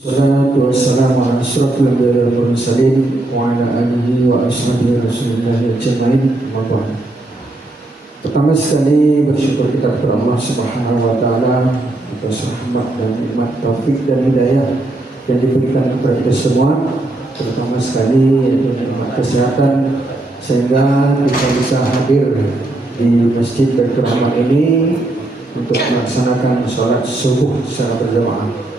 Salatu wassalamu ala asyrafil anbiya'i wal mursalin wa ala alihi wa ashabihi Rasulillah ajma'in. Pertama sekali bersyukur kita kepada Allah Subhanahu wa taala atas rahmat dan nikmat taufik dan hidayah yang diberikan kepada kita semua, terutama sekali yaitu nikmat kesehatan sehingga kita bisa hadir di Masjid Baitur Rahman ini untuk melaksanakan sholat subuh secara berjamaah.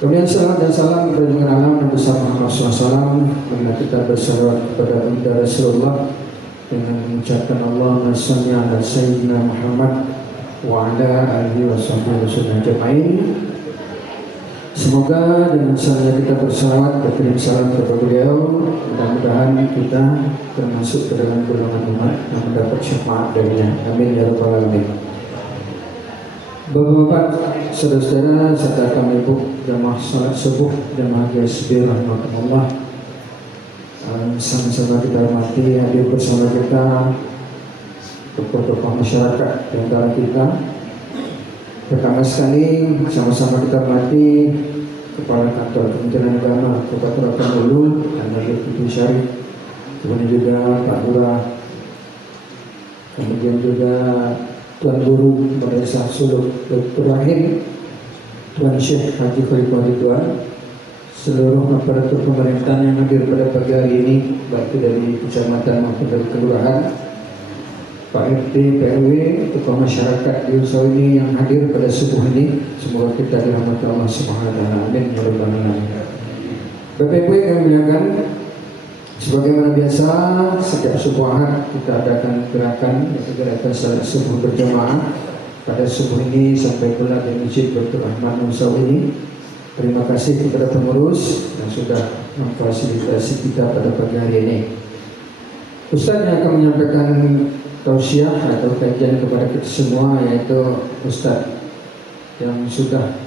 Kemudian salawat dan salam kepada junjungan alam Nabi Muhammad SAW. Marilah kita bersalawat kepada Ibunda Rasulullah dengan mengucapkan Allahumma shalli ala Sayyidina Muhammad wa ala alihi wa sahbihi ajma'in. Semoga dengan salawat kita bersalawat berkirim salam kepada beliau, mudah-mudahan kita termasuk ke dalam golongan umat yang mendapat syafaat darinya. Amin ya rabbal alamin. Bapak-bapak, saudara-saudara, serta kami ibu jamaah salat subuh jamaah GSB rahmatullah, sama-sama kita hormati hadir bersama kita tokoh-tokoh masyarakat di antara kita. Pertama sekali sama-sama kita hormati Kepala Kantor Kementerian Agama Kabupaten Bengkulu dan Nabi Putu Syarif, kemudian juga Pak Lurah, kemudian juga Tuan Guru Madrasah Suluk Dr. Rahim, Tuan Syekh Haji Khalifah Ridwan, seluruh aparatur pemerintahan yang hadir pada pagi hari ini, baik itu dari kecamatan maupun dari kelurahan, Pak RT, PRW, tokoh masyarakat di usaha ini yang hadir pada subuh ini, semoga kita dirahmati Allah Subhanahu wa taala. Amin ya rabbal alamin. Bapak Ibu yang kami muliakan, sebagaimana biasa setiap subuh Ahad kita adakan gerakan salat subuh berjamaah pada subuh ini sampai pula di Masjid Baitur Rahman Usaha ini. Terima kasih kepada pengurus yang sudah memfasilitasi kita pada pagi hari ini. Ustaz yang akan menyampaikan tausiah atau kajian kepada kita semua yaitu Ustaz yang sudah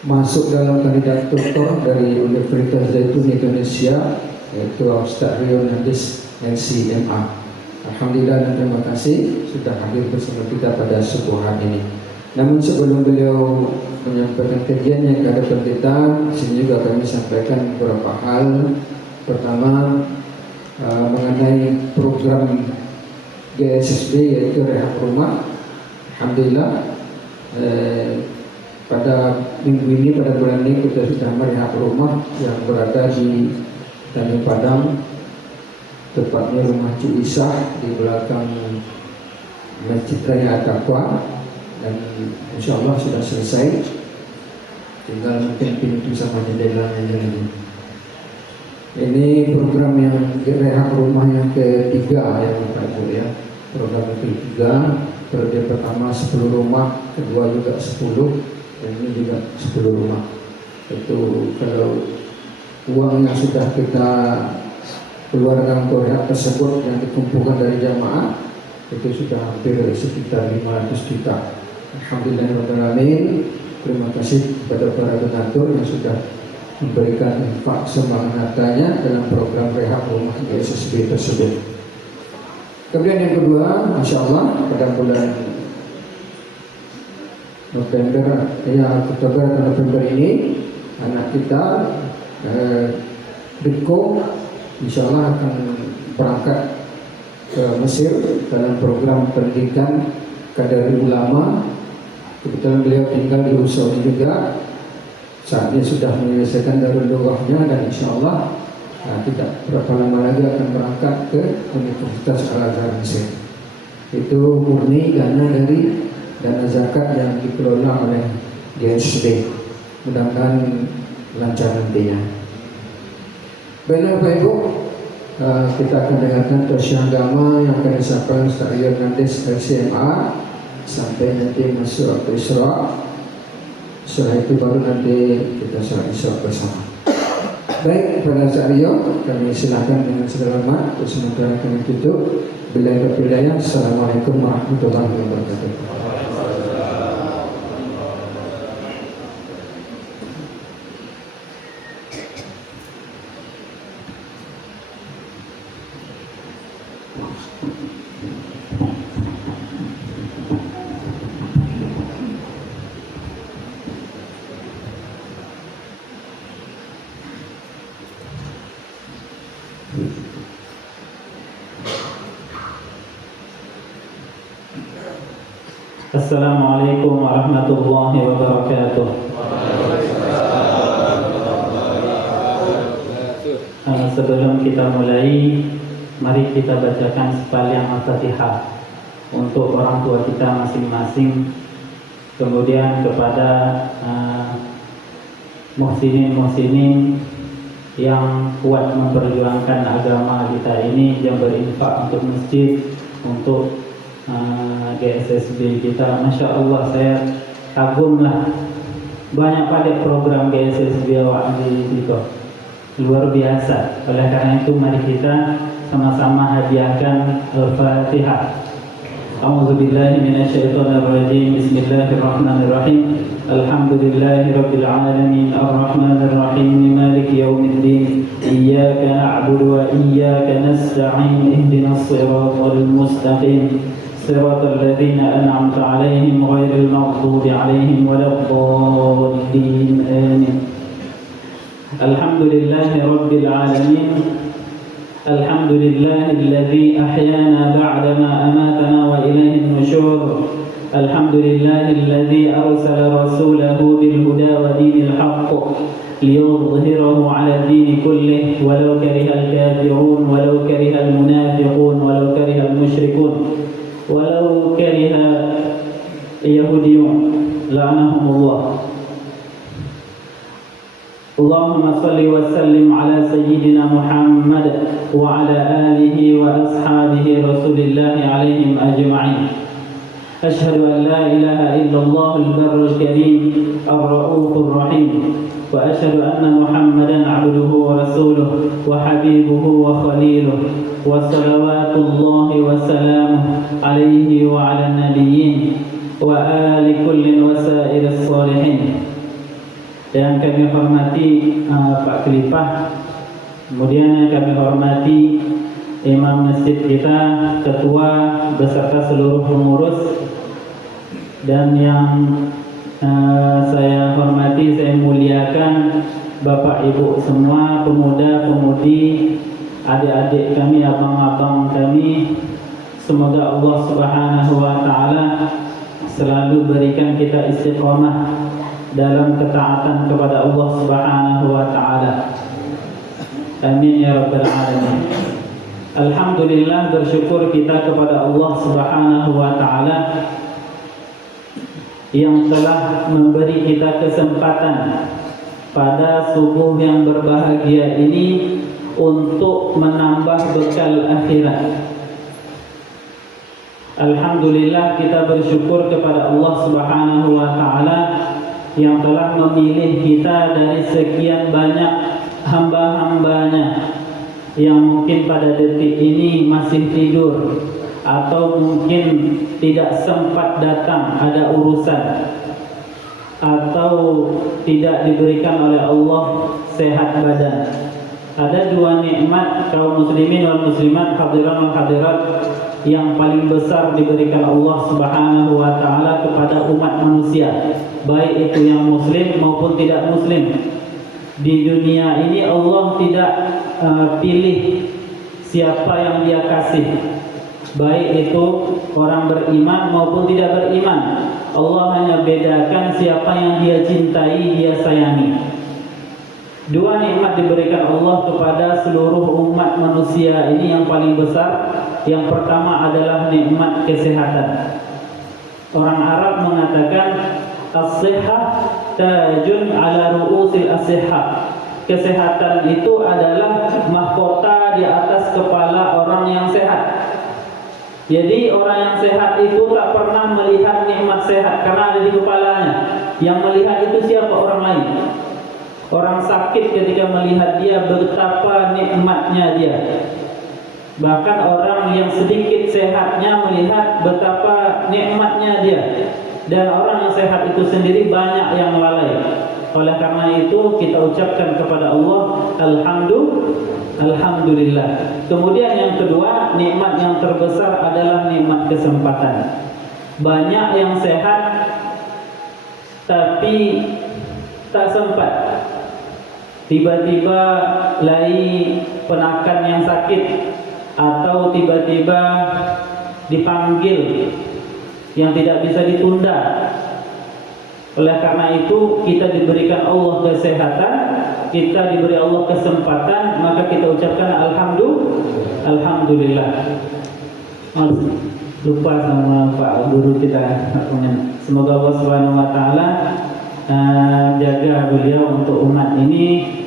masuk dalam kandidat doktor dari Universitas Zaitun Indonesia, yaitu Ustaz Rio Nandis LCMA. Alhamdulillah dan terima kasih sudah hadir bersama kita pada subuh hari ini. Namun sebelum beliau menyampaikan kajiannya kepada kita, sini juga kami sampaikan beberapa hal. Pertama, mengenai program GSSB yaitu rehab rumah. Alhamdulillah pada minggu ini, pada bulan ini kita sudah merehab rumah yang berada di Tanjung Padang, tepatnya rumah Cik Isah di belakang Masjid Raya At-Taqwa, dan insya Allah sudah selesai, tinggal mungkin pintu sama jendelanya lagi. Ini program yang rehab rumah yang ketiga ya Bapak Ibu ya, program ketiga. Periode pertama 10 rumah, kedua juga 10, dan ini juga 10 rumah. Itu kalau uang yang sudah kita keluarkan untuk rehab tersebut yang dikumpulkan dari jamaah itu sudah hampir sekitar 500 juta. Alhamdulillahirrahmanirrahim. Terima kasih kepada para donatur yang sudah memberikan infak sumbangan hartanya dalam program rehab rumah GSSB tersebut. Kemudian yang kedua, Masya Allah, pada bulan November, Oktober atau November ini, anak kita Riko insya Allah akan berangkat ke Mesir dalam program pendidikan Kadari Ulama. Kebetulan beliau tinggal di Saudi juga. Saat ini sudah menyelesaikan Darul Lughahnya dan insya Allah tidak berapa lama lagi akan berangkat ke Universitas Al-Azhar Mesir. Itu murni dana dari dana zakat yang dikelola oleh GSB. Mudah-mudahan lancar nantinya. Baiklah Bapak Ibu, kita akan dengarkan tausiah agama yang akan disampaikan Ustaz Rio Nandis LCMA sampai nanti masuk waktu Isra. Setelah itu baru nanti kita sholat Isra bersama. Baik, pada Ustaz Rio, kami silakan dengan segala hormat untuk sementara kami tutup. Billahi taufiq wal hidayah. Assalamualaikum warahmatullahi wabarakatuh. Assalamualaikum warahmatullahi wabarakatuh. Sebelum kita mulai, mari kita bacakan sekalian Al-Fatihah untuk orang tua kita masing-masing. Kemudian kepada muhsinin yang kuat memperjuangkan agama kita ini, yang berinfak untuk masjid, untuk GSSB kita. Masya Allah, saya kagumlah, banyak pada program GSSB awak di situ, luar biasa. Oleh karena itu mari kita sama-sama hadiahkan Al-Fatihah. A'udzubillahi minasyaitonirrajim. Bismillahirrahmanirrahim. Alhamdulillahirabbil alamin arrahmanir rahim maliki yaumiddin. Iyyaka na'budu wa iyyaka nasta'in. Ihdinas siratal mustaqim. Siratal ladzina an'amta 'alaihim ghairil maghdubi 'alaihim waladdallin. Amin. Alhamdulillahirabbil alamin. Alhamdulillahilladzi ahyana ba'dama amatana wa ilaihin nusyur. Alhamdulillahilladzi arsala rasulahu bil huda wa dinil haqq liyudhhirahu 'ala ad-din kullih walau karihal kafirun walau karihal munafiqun walau karihal musyrikun walau kariha yahudiyyun la'anahumullah. Allahumma salli wa sallim ala sayyidina Muhammad wa ala alihi wa ashabihi Rasulillah alaihim ajma'in. Ashhadu an la ilaha illallah al-barrul karim ar-ra'ufur rahim wa ashhadu anna Muhammadan 'abduhu wa rasuluhu wa habibuhu wa khaliluhu wa salawatullahi wa salamuhu alaihi wa ala nabiyyin wa ali kullin wa sa'iris salihin. Dan kami hormati Pak Khalifah, kemudian kami hormati Imam Masjid kita, Ketua beserta seluruh pengurus, dan yang saya hormati, saya muliakan Bapak Ibu semua, pemuda-pemudi, adik-adik kami, abang-abang kami. Semoga Allah Subhanahu wa Ta'ala selalu berikan kita istiqomah dalam ketaatan kepada Allah Subhanahu wa Ta'ala. Amin ya rabbal alamin. Alhamdulillah, bersyukur kita kepada Allah Subhanahu wa Ta'ala yang telah memberi kita kesempatan pada subuh yang berbahagia ini untuk menambah bekal akhirat. Alhamdulillah, kita bersyukur kepada Allah Subhanahu wa Ta'ala yang telah memilih kita dari sekian banyak hamba-hambanya yang mungkin pada detik ini masih tidur atau mungkin tidak sempat datang, ada urusan, atau tidak diberikan oleh Allah sehat badan. Ada dua nikmat kaum muslimin wal muslimat, hadirin wal hadirat, yang paling besar diberikan Allah Subhanahu wa Ta'ala kepada umat manusia, baik itu yang muslim maupun tidak muslim. Di dunia ini Allah tidak pilih siapa yang Dia kasih, baik itu orang beriman maupun tidak beriman. Allah hanya bedakan siapa yang Dia cintai, Dia sayangi. Dua nikmat diberikan Allah kepada seluruh umat manusia ini yang paling besar. Yang pertama adalah nikmat kesehatan. Orang Arab mengatakan as-sihhah tajun ala ru'usil as-sihhah. Kesehatan itu adalah mahkota di atas kepala orang yang sehat. Jadi orang yang sehat itu tak pernah melihat nikmat sehat karena ada di kepalanya. Yang melihat itu siapa? Orang lain. Orang sakit ketika melihat dia betapa nikmatnya dia. Bahkan orang yang sedikit sehatnya melihat betapa nikmatnya dia. Dan orang yang sehat itu sendiri banyak yang lalai. Oleh karena itu kita ucapkan kepada Allah Alhamdulillah. Kemudian yang kedua, nikmat yang terbesar adalah nikmat kesempatan. Banyak yang sehat tapi tak sempat. tiba-tiba lai penakan yang sakit, atau tiba-tiba dipanggil yang tidak bisa ditunda. Oleh karena itu kita diberikan Allah kesehatan, kita diberi Allah kesempatan, maka kita ucapkan alhamdulillah. Lupa sama Pak Guru kita. Semoga Allah Subhanahu wa taala jaga beliau untuk umat ini.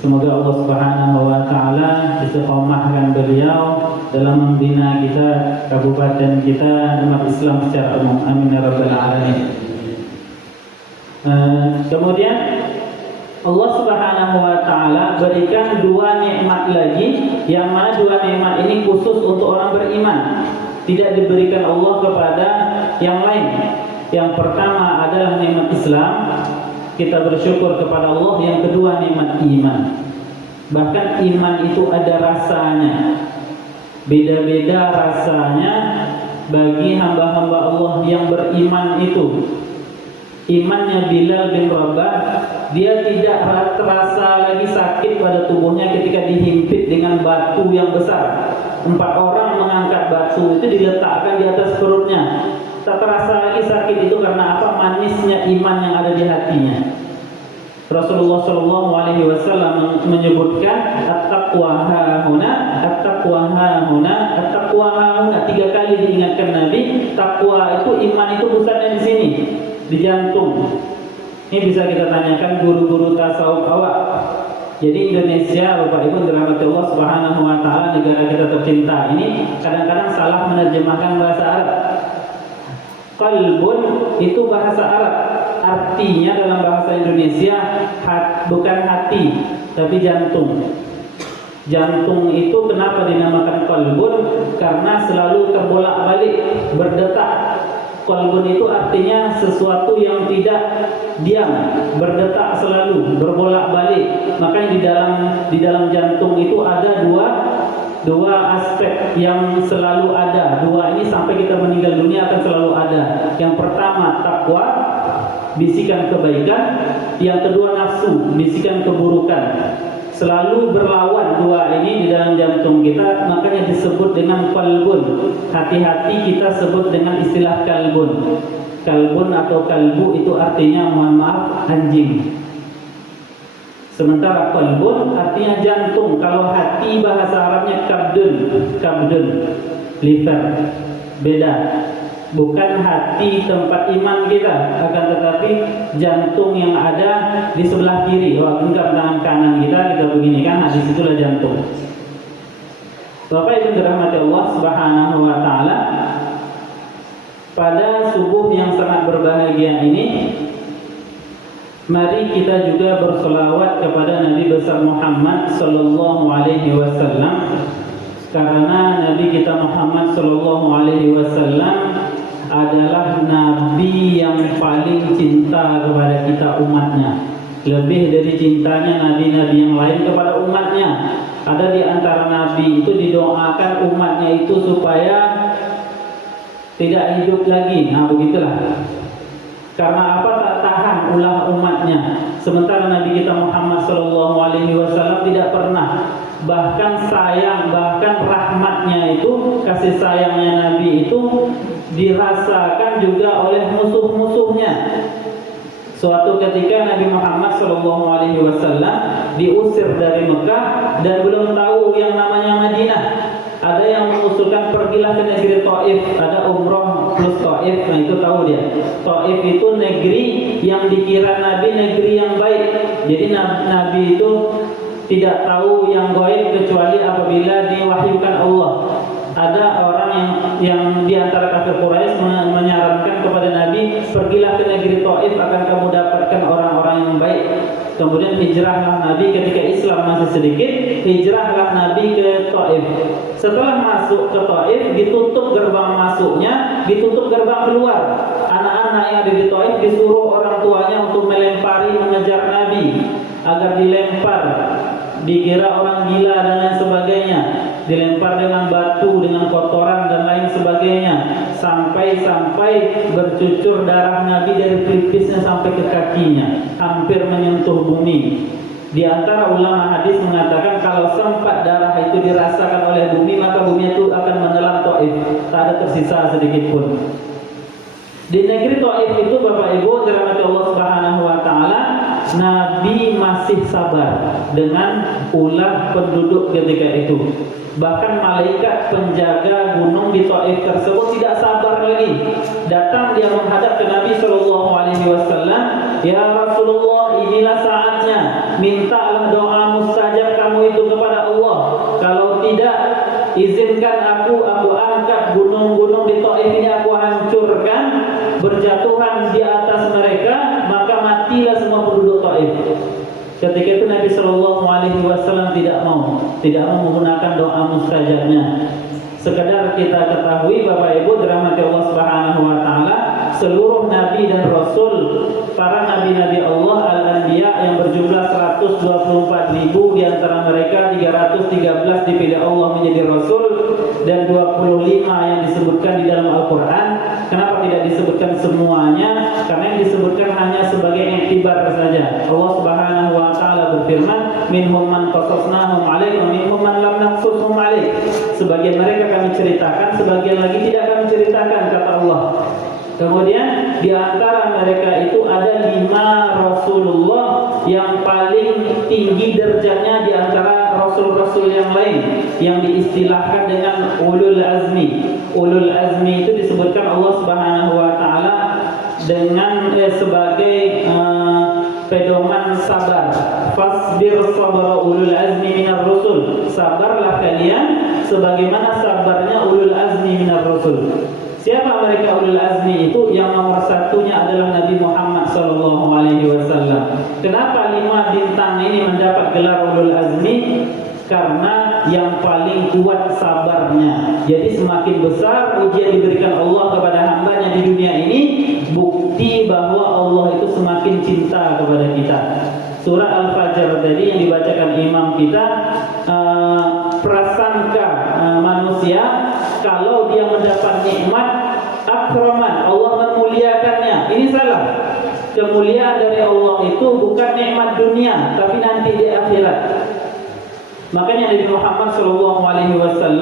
Semoga Allah Subhanahu wa taala istiqomahkan beliau dalam membina kita, kabupaten kita, umat Islam secara umum. Amin ya rabbal alamin. Kemudian Allah Subhanahu wa taala berikan dua nikmat lagi, yang mana dua nikmat ini khusus untuk orang beriman, tidak diberikan Allah kepada yang lain. Yang pertama adalah nikmat Islam, kita bersyukur kepada Allah. Yang kedua nikmat iman. Bahkan iman itu ada rasanya, beda-beda rasanya bagi hamba-hamba Allah yang beriman itu. Imannya Bilal bin Rabah, dia tidak terasa lagi sakit pada tubuhnya ketika dihimpit dengan batu yang besar. 4 orang mengangkat batu itu diletakkan di atas perutnya. Tak terasa lagi sakit itu karena apa? Manisnya iman yang ada di hatinya. Rasulullah SAW menyebutkan at-taqwa hahuna, at-taqwa hahuna, at-taqwa hahuna. 3 kali diingatkan Nabi, takwa itu, iman itu pusatnya di sini, di jantung. Ini bisa kita tanyakan guru-guru tasawuf awak. Jadi Indonesia, Bapak Ibu dirahmati Allah Subhanahu wa taala, negara kita tercinta ini kadang-kadang salah menerjemahkan bahasa Arab. Qalbun itu bahasa Arab, artinya dalam bahasa Indonesia bukan hati tapi jantung. Jantung itu kenapa dinamakan qalbun? Karena selalu terbolak-balik, berdetak. Qalbun itu artinya sesuatu yang tidak diam, berdetak selalu, berbolak-balik. Makanya di dalam jantung itu ada dua aspek yang selalu ada. Dua ini sampai kita meninggal dunia akan selalu ada. Yang pertama takwa, bisikan kebaikan. Yang kedua nafsu, bisikan keburukan. Selalu berlawan dua ini di dalam jantung kita, makanya disebut dengan qalbun. Hati-hati kita sebut dengan istilah kalbun. Kalbun atau kalbu itu artinya, mohon maaf, anjing. Sementara qalbun artinya jantung. Kalau hati bahasa Arabnya kabdun, liver. Beda. Bukan hati tempat iman kita, akan tetapi jantung yang ada di sebelah kiri. Waktu enggak tangan kanan kita begini kan, di situlah jantung. Bapak Ibu dirahmati Allah Subhanahu wa taala, pada subuh yang sangat berbahagia ini, mari kita juga berselawat kepada Nabi besar Muhammad sallallahu alaihi wasallam, karena Nabi kita Muhammad sallallahu alaihi wasallam adalah Nabi yang paling cinta kepada kita umatnya. Lebih dari cintanya nabi-nabi yang lain kepada umatnya. Ada di antara nabi itu didoakan umatnya itu supaya tidak hidup lagi. Nah begitulah. Karena apa? Tak tahan ulah umatnya. Sementara Nabi kita Muhammad SAW tidak pernah, bahkan sayang, bahkan rahmatnya itu, kasih sayangnya Nabi itu dirasakan juga oleh musuh-musuhnya. Suatu ketika Nabi Muhammad SAW diusir dari Mekah dan belum tahu yang namanya Madinah. Ada yang mengusulkan pergilah ke negeri Taif, ada umroh plus Taif. Nah itu tahu dia. Taif itu negeri yang dikira Nabi negeri yang baik. Jadi Nabi itu tidak tahu yang gaib kecuali apabila diwahyukan Allah. Ada orang yang di antara kafir Quraisy menyarankan kepada Nabi, pergilah ke negeri Taif, akan kamu dapatkan orang-orang yang baik. Kemudian hijrahlah Nabi ketika Islam masih sedikit, hijrahlah Nabi ke Taif. Setelah masuk ke Taif, ditutup gerbang masuknya, ditutup gerbang keluar. Anak-anak yang ada di Taif disuruh orang tuanya untuk melempari, mengejar Nabi agar dilempar, dikira orang gila dan lain sebagainya, dilempar dengan batu, dengan kotoran dan lain sebagainya, sampai bercucur darah Nabi dari pelipisnya sampai ke kakinya, hampir menyentuh bumi. Di antara ulama hadis mengatakan kalau sempat darah itu dirasakan oleh bumi, maka bumi itu akan menelan Taif, tak ada tersisa sedikit pun. Di negeri Taif itu Bapak Ibu dirahmati Allah Subhanahu wa taala, Nabi masih sabar dengan ulah penduduk ketika itu. Bahkan malaikat penjaga gunung di Taif tersebut tidak sabar lagi. Datang dia menghadap ke Nabi sallallahu alaihi wasallam, "Ya Rasulullah, inilah saatnya. Mintalah doa mustajab kamu itu kepada Allah. Kalau tidak, izinkan aku angkat gunung-gunung di Taif ini, aku hancurkan, berjatuhan di atas mereka, maka matilah semua penduduk Taif." Ketika itu Nabi Shallallahu Alaihi Wasallam tidak mau menggunakan doa mustajabnya. Sekadar kita ketahui Bapak Ibu dirahmati Allah Subhanahu Wa Taala, seluruh Nabi dan Rasul, para Nabi-Nabi Allah Al-Anbiya yang berjumlah 124.000, di antara mereka 313 dipilih Allah menjadi Rasul dan 25 yang disebutkan di dalam Al-Quran. Kenapa tidak disebutkan semuanya? Karena yang disebutkan hanya sebagai iktibar saja. Allah Subhanahu wa taala berfirman, "Minhum man qasasnahum 'alaik wa minhum man lam naqsushum 'alaik." Sebagian mereka kami ceritakan, sebagian lagi tidak kami ceritakan, kata Allah. Kemudian di antara mereka itu ada 5 Rasulullah yang paling tinggi derajatnya di antara Rasul-Rasul yang lain, yang diistilahkan dengan ulul azmi. Ulul azmi itu disebutkan Allah Subhanahu wa taala dengan sebagai pedoman sabar. Fasbir sabra ulul azmi minar rusul. Sabarlah kalian sebagaimana sabarnya ulul azmi minar rusul. Siapa mereka ulul azmi itu? Yang nomor satunya adalah Nabi Muhammad sallallahu alaihi wasallam. Kenapa 5 bintang ini mendapat gelar ulul azmi? Karena yang paling kuat sabarnya. Jadi semakin besar ujian diberikan Allah kepada hambanya di dunia ini, bukti bahwa Allah itu semakin cinta kepada kita. Surah Al-Fajr tadi yang dibacakan imam kita, prasangka manusia kalau dia mendapat nikmat akraman, Allah memuliakannya. Ini salah. Kemuliaan dari Allah itu bukan nikmat dunia, tapi nanti di akhirat. Makanya Nabi Muhammad SAW,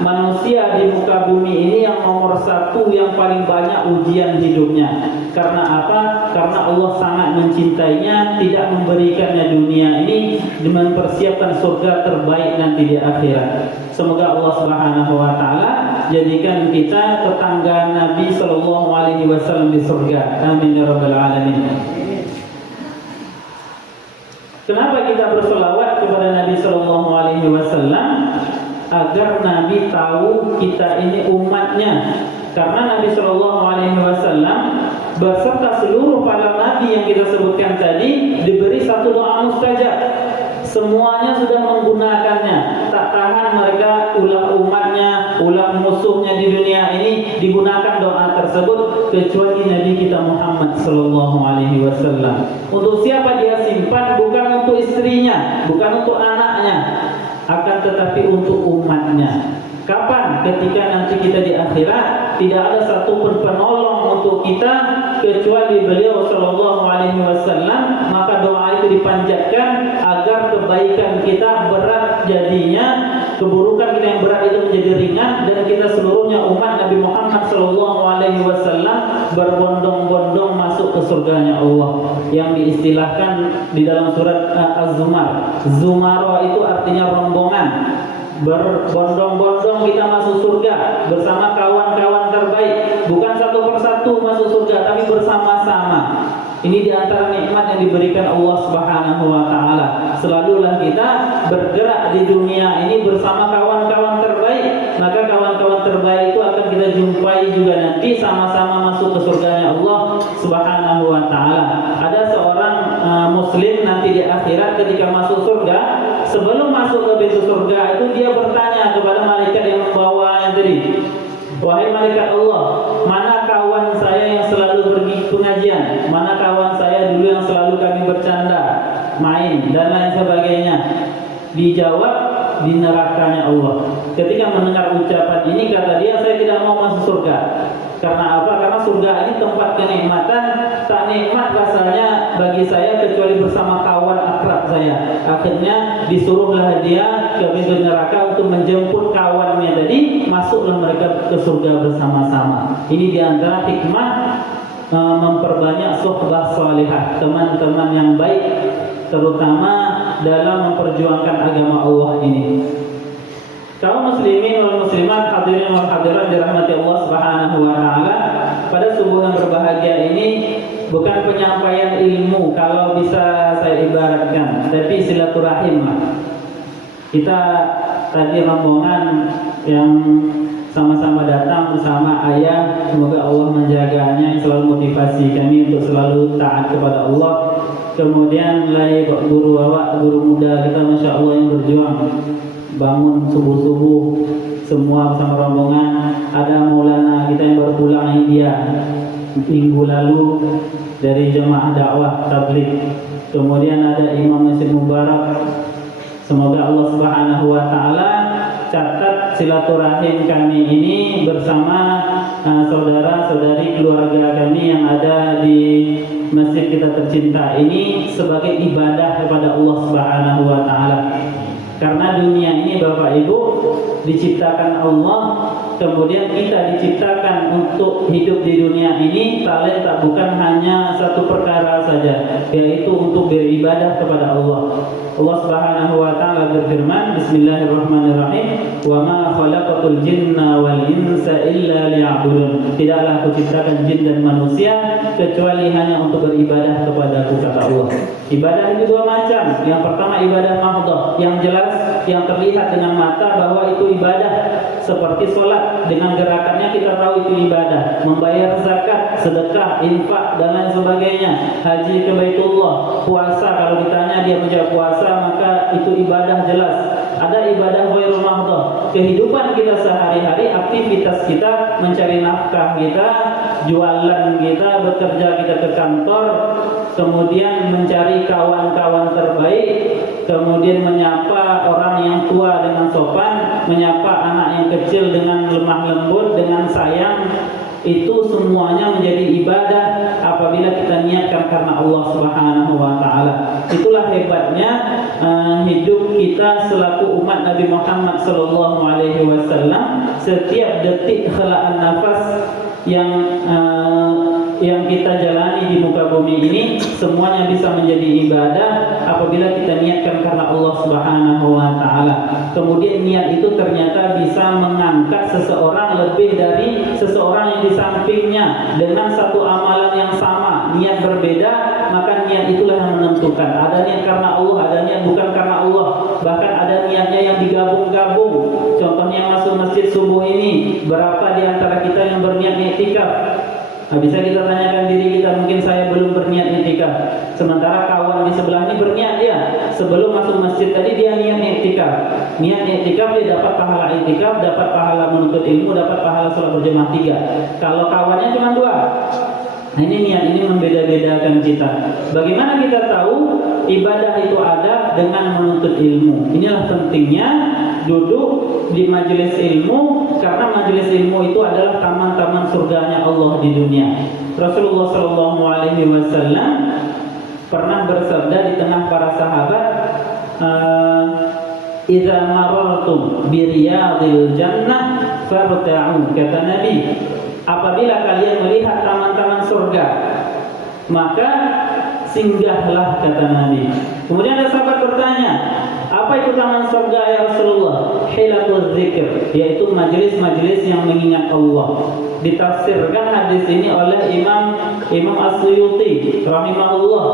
manusia di muka bumi ini yang nomor 1 yang paling banyak ujian hidupnya. Karena apa? Karena Allah sangat mencintainya, tidak memberikannya dunia ini, mempersiapkan surga terbaik nanti di akhirat. Semoga Allah Subhanahu wa taala jadikan kita tetangga Nabi SAW di surga. Amin ya rabbal alamin. Kenapa kita berselawat kepada Nabi Sallallahu Alaihi Wasallam? Agar Nabi tahu kita ini umatnya. Karena Nabi Sallallahu Alaihi Wasallam beserta seluruh para nabi yang kita sebutkan tadi diberi satu doa mustajab. Semuanya sudah menggunakannya. Tak tahan mereka ulah umatnya, ulah musuhnya di dunia ini digunakan doa tersebut, kecuali Nabi kita Muhammad Sallallahu Alaihi Wasallam. Untuk siapa dia simpan? Bukan untuk istrinya, bukan untuk anaknya, akan tetapi untuk umatnya. Kapan? Ketika nanti kita di akhirat, tidak ada satupun penolong untuk kita kecuali beliau Sallallahu Alaihi Wasallam. Maka doa itu dipanjatkan agar kebaikan kita berat jadinya, keburukan kita yang berat itu menjadi ringan, dan kita seluruhnya umat Nabi Muhammad Sallallahu Alaihi Wasallam berbondong-bondong masuk ke surganya Allah, yang diistilahkan di dalam surat Az-Zumar. Zumara itu artinya rombongan. Berbondong-bondong kita masuk surga bersama kawan-kawan terbaik, bukan satu persatu masuk surga, tapi bersama-sama. Ini diantara nikmat yang diberikan Allah Subhanahu wa taala. Selalulah kita bergerak di dunia ini bersama kawan-kawan terbaik, maka kawan-kawan terbaik itu akan kita jumpai juga nanti sama-sama masuk ke surganya Allah Subhanahu wa taala. Ada seorang muslim nanti di akhirat ketika masuk surga, sebelum masuk ke pintu surga itu dia bertanya kepada malaikat yang membawanya tadi, "Wahai malaikat Allah, mana kawan saya yang selalu pergi pengajian? Mana kawan saya dulu yang selalu kami bercanda, main dan lain sebagainya?" Dijawab, di nerakanya Allah. Ketika mendengar ucapan ini, kata dia, "Saya tidak mau masuk surga." Karena apa? Karena surga ini tempat kenikmatan, tak nikmat rasanya bagi saya kecuali bersama kawan akrab saya. saya. Akhirnya disuruhlah dia ke pintu neraka untuk menjemput kawannya tadi, masuklah mereka ke surga bersama-sama. Ini diantara hikmah memperbanyak suhbah salihah, teman-teman yang baik, terutama dalam memperjuangkan agama Allah ini. Kaum muslimin wal muslimat, hadirin wal hadirat dirahmati Allah Subhanahu wa taala, pada subuh yang berbahagia ini bukan penyampaian ilmu kalau bisa saya ibaratkan, tapi silaturahim. Kita tadi rombongan yang sama-sama datang bersama ayah, semoga Allah menjaganya, selalu motivasi kami untuk selalu taat kepada Allah. Kemudian mulai guru bapak, guru muda kita, masya Allah, yang berjuang bangun subuh-subuh semua bersama rombongan. Ada Maulana kita yang baru pulang India minggu lalu dari jemaah dakwah tabligh. Kemudian ada Imam Masjid Mubarak. Semoga Allah Subhanahu wa taala catat silaturahim kami ini bersama saudara-saudari keluarga kami yang ada di masjid kita tercinta ini sebagai ibadah kepada Allah Subhanahu wa taala. Karena dunia ini Bapak Ibu diciptakan Allah, kemudian kita diciptakan untuk hidup di dunia ini tak bukan hanya satu perkara saja, yaitu untuk beribadah kepada Allah. Allah Subhanahu wa taala berfirman, Bismillahirrahmanirrahim, "Wa ma khalaqatul jinna wal insa illa liya'budun." Tidaklah aku ciptakan jin dan manusia kecuali hanya untuk beribadah kepadaku, kata Allah. Ibadah itu dua macam. Yang pertama ibadah mahdhah, yang jelas, yang terlihat dengan mata bahwa itu ibadah, seperti sholat, dengan gerakannya kita tahu itu ibadah. Membayar zakat, sedekah, infak dan lain sebagainya. Haji ke Baitullah, puasa, kalau ditanya dia menjawab puasa, maka itu ibadah jelas. Ada ibadah ghairul mahdhah, kehidupan kita sehari-hari, aktivitas kita, mencari nafkah kita, jualan kita, bekerja kita ke kantor, kemudian mencari kawan-kawan terbaik, kemudian menyapa orang yang tua dengan sopan, menyapa anak yang kecil dengan lemah lembut, dengan sayang. Itu semuanya menjadi ibadah apabila kita niatkan karena Allah Subhanahu wa taala. Itulah hebatnya hidup kita selaku umat Nabi Muhammad sallallahu alaihi wasallam. Setiap detik helaan nafas yang kita jalani di muka bumi ini semuanya bisa menjadi ibadah apabila kita niatkan karena Allah Subhanahu wa taala. Kemudian niat itu ternyata bisa mengangkat seseorang lebih dari seseorang yang di sampingnya dengan satu amalan yang sama. Niat berbeda, maka niat itulah yang menentukan. Ada niat karena Allah, ada niat bukan karena Allah. Bahkan ada niatnya yang digabung-gabung. Contohnya masuk masjid subuh ini, berapa di antara kita yang berniat i'tikaf? Bisa kita tanyakan diri kita, mungkin saya belum berniat i'tikaf. Sementara kawan di sebelah ini berniat, dia sebelum masuk masjid tadi dia niat i'tikaf. Niat i'tikaf, dia dapat pahala i'tikaf, dapat pahala menuntut ilmu, dapat pahala sholat berjamaah 3. Kalau kawannya cuma 2. Nah, ini niat ini membeda-bedakan kita. Bagaimana kita tahu ibadah itu ada dengan menuntut ilmu? Inilah pentingnya duduk di majelis ilmu, karena majelis ilmu itu adalah taman-taman surganya Allah di dunia. Rasulullah Shallallahu Alaihi Wasallam pernah bersabda di tengah para sahabat, "Idza marartum bi riyadil jannah farta'u." Kata Nabi, apabila kalian melihat taman-taman surga, maka singgahlah, kata Nabi. Kemudian ada sahabat bertanya, apa itu taman surga ya Rasulullah? Hilaqul zikr, yaitu majelis-majelis yang mengingat Allah. Ditafsirkan hadis ini oleh Imam As-Suyuti rahimahullah.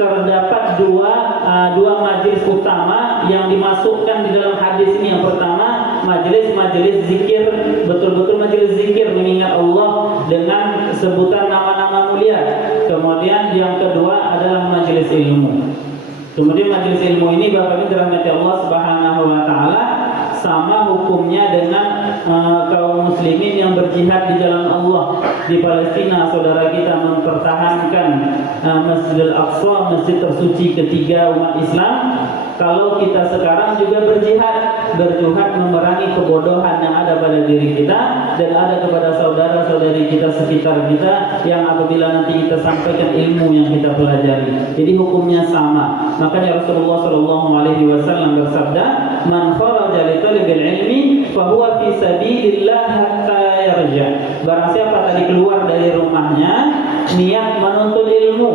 Terdapat dua majelis utama yang dimasukkan di dalam hadis ini. Yang pertama, majelis zikir, betul-betul majelis zikir mengingat Allah dengan sebutan nama-nama mulia. Kemudian yang kedua adalah majelis ilmu. Kemudian majelis ilmu ini Bapak Ibu dirahmati Allah Subhanahu wa taala, sama hukumnya dengan kaum muslimin yang berjihad di jalan Allah. Di Palestina saudara kita mempertahankan Masjidil Aqsa, masjid tersuci ketiga umat Islam. Kalau kita sekarang juga berjihad memerangi kebodohan yang ada pada diri kita dan ada kepada saudara-saudari kita sekitar kita, yang apabila nanti kita sampaikan ilmu yang kita pelajari. Jadi hukumnya sama. Makanya Rasulullah SAW bersabda, "Man kharaja li talabil ilmi fa huwa fi sabilillah hatta yarja." Barang siapa tadi keluar dari rumahnya niat menuntut ilmu.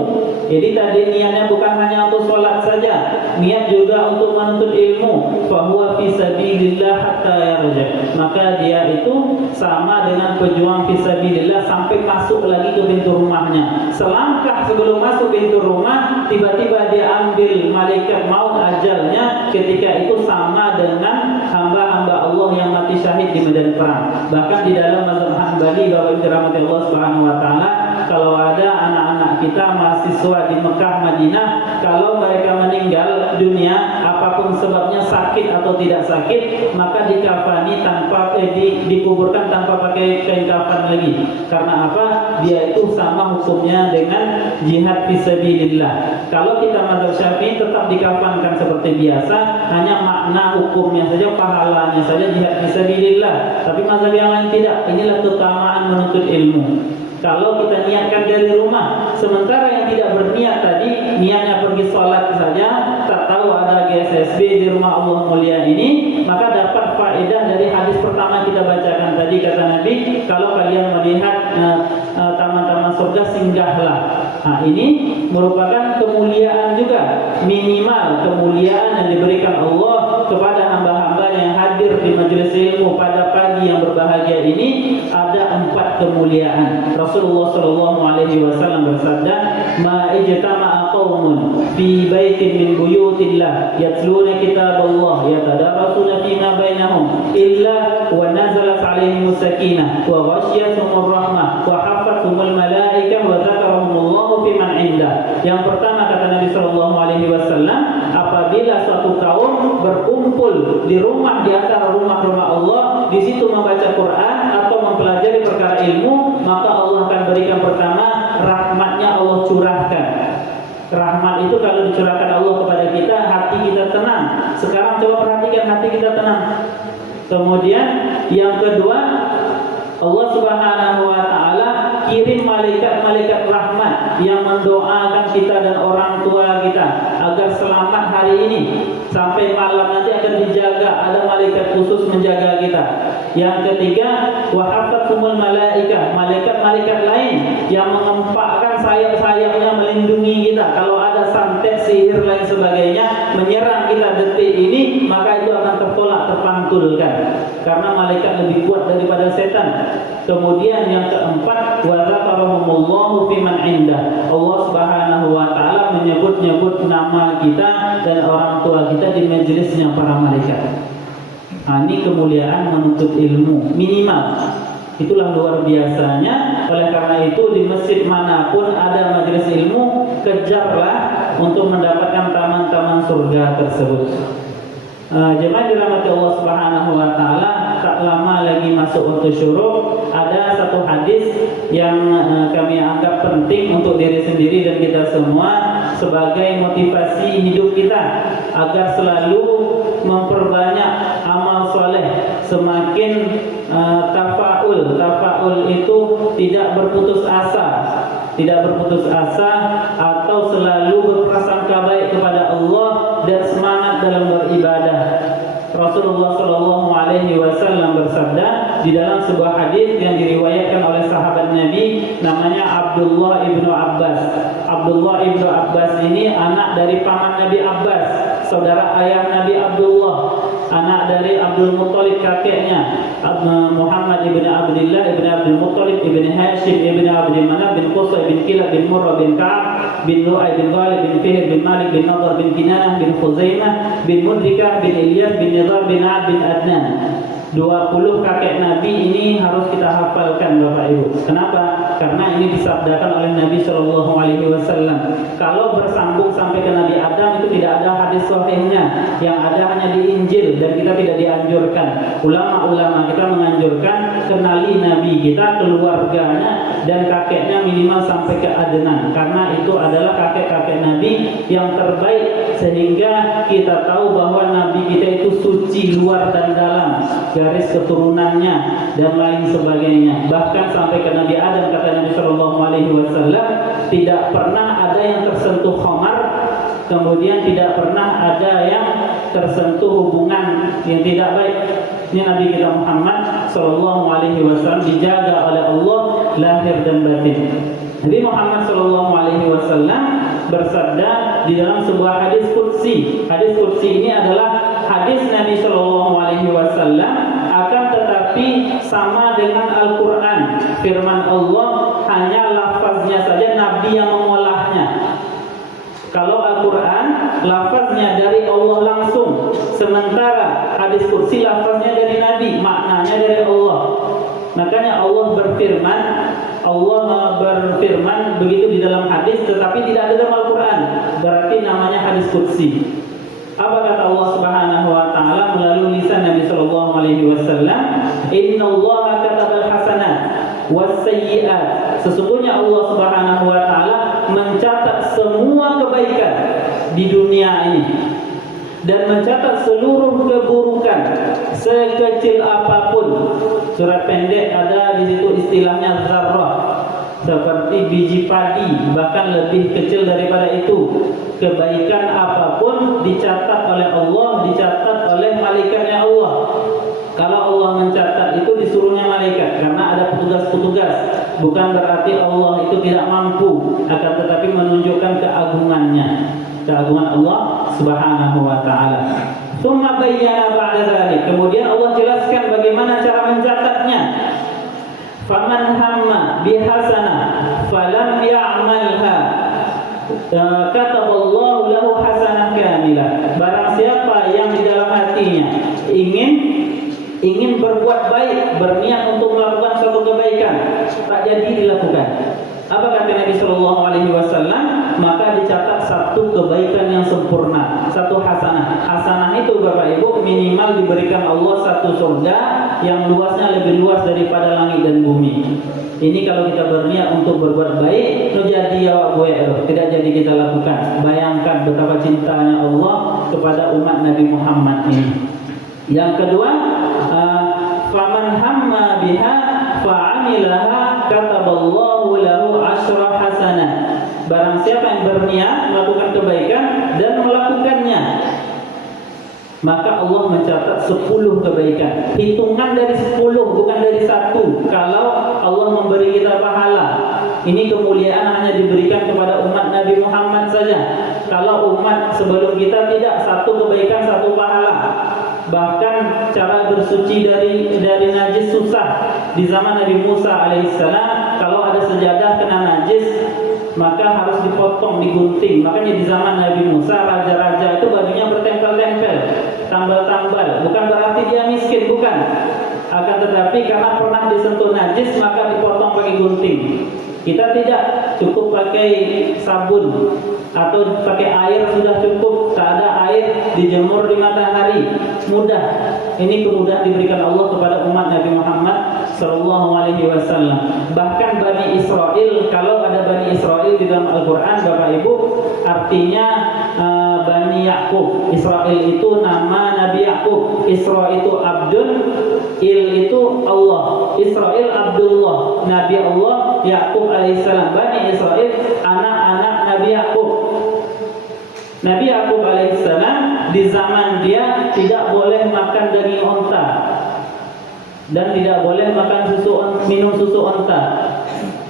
Jadi tadi niatnya bukan hanya untuk sholat saja, niat juga untuk menuntut ilmu. Fahuwa fi sabilillah hatta yarja. Maka dia itu sama dengan pejuang fi sabilillah sampai masuk lagi ke pintu rumahnya. Selangkah sebelum masuk pintu rumah, tiba-tiba dia ambil malaikat maut ajalnya. Ketika itu sama dengan hamba-hamba Allah yang mati syahid di medan perang. Bahkan di dalam mazhab Hanbali, Bapak Ibu dirahmati Allah Subhanahu wa taala, kalau ada anak-anak kita mahasiswa di Mekah, Madinah, kalau mereka meninggal dunia apapun sebabnya, sakit atau tidak sakit, maka dikafani tanpa dikuburkan tanpa pakai kain kafan lagi. Karena apa? Dia itu sama hukumnya dengan jihad fisabilillah. Kalau kita mazhab Syafi'i tetap dikafankan seperti biasa, hanya makna hukumnya saja, pahalanya saja jihad fisabilillah. Tapi mazhab yang lain tidak. Inilah keutamaan menuntut ilmu. Kalau kita niatkan dari rumah, sementara yang tidak berniat tadi niatnya pergi sholat saja, tak tahu ada GSSB di rumah Allah mulia ini, maka dapat faedah dari hadis pertama kita bacakan tadi. Kata Nabi, kalau kalian melihat taman-taman surga, singgahlah. Nah, ini merupakan kemuliaan juga, minimal kemuliaan yang diberikan Allah kepada hamba-hambanya yang hadir di majelis ilmu pada pagi yang berbahagia ini. Ada 4 kemuliaan. Rasulullah SAW bersabda, "Ma ijtama'a qaumun fi baitin min buyutillah yatluna kitaballah yatadarasuna fima bainahum illa wa nazalat 'alaihim sakinah wa ghasyiyatuhumur rahmah wa hafathumul malaikah wa dzakarahumullahu fi man 'indah." Yang pertama kata Nabi SAW, apabila suatu kaum berkumpul di rumah di antara rumah-rumah Allah, di situ membaca Quran atau mempelajari perkara ilmu, maka Allah akan berikan pertama rahmatnya Allah curahkan. Rahmat itu kalau dicurahkan Allah kepada kita, hati kita tenang. Sekarang coba perhatikan hati kita tenang. Kemudian yang kedua, Allah Subhanahu wa taala kirim malaikat-malaikat rahmat yang mendoakan kita dan orang tua kita agar selamat hari ini sampai malam nanti akan dijaga. Ada malaikat khusus menjaga kita. Yang ketiga, wa hafathumul malaikah, malaikat-malaikat lain yang mengempakkan sayap-sayapnya melindungi kita. Kalau ada santet, sihir lain sebagainya menyerang kita detik ini, maka itu akan tertolak, terpantulkan. Karena malaikat lebih kuat daripada setan. Kemudian yang keempat, wa dzakarahumullahu fi man 'indah. Allah Subhanahu wa taala menyebut-nyebut nama kita dan orang tua kita di majelisnya para malaikat. Nah, ini kemuliaan menuntut ilmu minimal. Itulah luar biasanya. Oleh karena itu di masjid manapun ada majelis ilmu, kejarlah untuk mendapatkan taman-taman surga tersebut. Jemaah dirahmati Allah Subhanahu wa taala, tak lama lagi masuk waktu syuruk. Ada satu hadis yang kami anggap penting untuk diri sendiri dan kita semua sebagai motivasi hidup kita agar selalu memperbanyak amal soleh, semakin tafaul. Tafaul itu tidak berputus asa atau selalu berprasangka baik kepada Allah dan semangat dalam beribadah. Rasulullah SAW bersabda di dalam sebuah hadis yang diriwayatkan oleh sahabat Nabi namanya Abdullah ibnu Abbas. Abdullah ibnu Abbas ini anak dari paman Nabi Abbas, saudara ayah Nabi Abdullah, anak dari Abdul Muttalib kakeknya, Muhammad ibn Abdullah ibn Abdul Muttalib ibn Hashim ibn Abdul Manaf bin Qusay bin Kilab bin Murrah bin Ka'ab bin Lu'ay bin Ghalib bin Fihr bin Malik bin Nadar bin Kinanah bin Khuzaimah bin Mudrikah bin Ilyas bin Nizar bin Ad bin Adnan. 20 kakek Nabi ini harus kita hafalkan Bapak Ibu. Kenapa? Karena ini disabdakan oleh Nabi SAW. Kalau bersambung sampai ke Nabi Adam itu tidak ada hadis sahihnya. Yang ada hanya di Injil dan kita tidak dianjurkan. Ulama-ulama kita menganjurkan kenali Nabi kita, keluarganya dan kakeknya minimal sampai ke Adnan, karena itu adalah kakek-kakek Nabi yang terbaik, sehingga kita tahu bahwa Nabi kita itu suci luar dan dalam, garis keturunannya dan lain sebagainya. Bahkan sampai ke Nabi Adam, kata Nabi Shallallahu Alaihi Wasallam, tidak pernah ada yang tersentuh khamar, kemudian tidak pernah ada yang tersentuh hubungan yang tidak baik. Ini Nabi kita Muhammad Shallallahu Alaihi Wasallam dijaga oleh Allah lahir dan batin. Nabi Muhammad Shallallahu Alaihi Wasallam bersabda di dalam sebuah hadis qudsi. Hadis qudsi ini adalah hadis Nabi Shallallahu Alaihi Wasallam, akan tetapi sama dengan Al-Quran. Firman Allah, hanya lafaznya saja Nabi yang mengolahnya. Kalau Al-Quran lafaznya dari Allah langsung, sementara hadis qudsi lafaznya dari Nabi, maknanya dari Allah. Makanya Allah berfirman begitu di dalam hadis, tetapi tidak ada dalam Al-Quran. Berarti namanya hadis qudsi. Apa kata Allah Subhanahu wa taala melalui lisan Nabi sallallahu alaihi wasallam? Innallaha katabal hasanat was sayyi'at. Sesungguhnya Allah Subhanahu wa taala mencatat semua kebaikan di dunia ini dan mencatat seluruh keburukan sekecil apapun. Surat pendek ada di situ istilahnya zarrah, seperti biji padi, bahkan lebih kecil daripada itu. Kebaikan apapun dicatat oleh Allah, dicatat oleh malaikatnya Allah. Kalau Allah mencatat itu disuruhnya malaikat, karena ada petugas-petugas. Bukan berarti Allah itu tidak mampu, akan tetapi menunjukkan keagungannya, keagungan Allah Subhanahu wa taala. Tsumma bayyana ba'da dzalik. Kemudian Allah jelaskan bagaimana cara mencatatnya. Faman hamma bihasanah falam ya'malha kataballahu lahu hasanah kamilah. Barang siapa yang di dalam hatinya ingin berbuat baik, berniat untuk melakukan suatu kebaikan, tak jadi dilakukan. Apa kata Nabi Shallallahu Alaihi Wasallam? Maka dicatat satu kebaikan yang sempurna, satu hasanah. Hasanah itu Bapak Ibu minimal diberikan Allah satu surga yang luasnya lebih luas daripada langit dan bumi. Ini kalau kita berniat untuk berbuat baik, jadi ya tidak jadi kita lakukan. Bayangkan betapa cintanya Allah kepada umat Nabi Muhammad ini. Yang kedua, faman hamma biha fa'amilaha kataballahu lahu asyra hasanah. Barang siapa yang berniat melakukan kebaikan dan melakukannya, maka Allah mencatat 10 kebaikan. Hitungan dari 10, bukan dari 1. Kalau Allah memberi kita pahala, ini kemuliaan hanya diberikan kepada umat Nabi Muhammad saja. Kalau umat sebelum kita tidak, 1 kebaikan 1 pahala. Bahkan cara bersuci dari najis susah. Di zaman Nabi Musa alaihissalam, kalau ada sejadah kena najis, maka harus dipotong, digunting. Makanya di zaman Nabi Musa, raja-raja itu bajunya bertempel-tempel, tambal-tambal. Bukan berarti dia miskin, bukan. Akan tetapi karena pernah disentuh najis, maka dipotong pakai gunting. Kita tidak, cukup pakai sabun atau pakai air sudah cukup. Tak ada air, dijemur di matahari, mudah. Ini kemudahan diberikan Allah kepada umat Nabi Muhammad Sallallahu Alaihi Wasallam. Bahkan Bani Israel, kalau ada Bani Israel di dalam Al-Quran, Bapak Ibu, artinya Bani Yakub. Israel itu nama Nabi Yakub. Isra itu Abdul, Il itu Allah. Israel Abdullah, Nabi Allah Yakub alaihissalam. Bani Israel anak-anak Nabi Yakub. Nabi Yakub alaihissalam di zaman dia tidak boleh makan daging onta dan tidak boleh makan minum susu onta.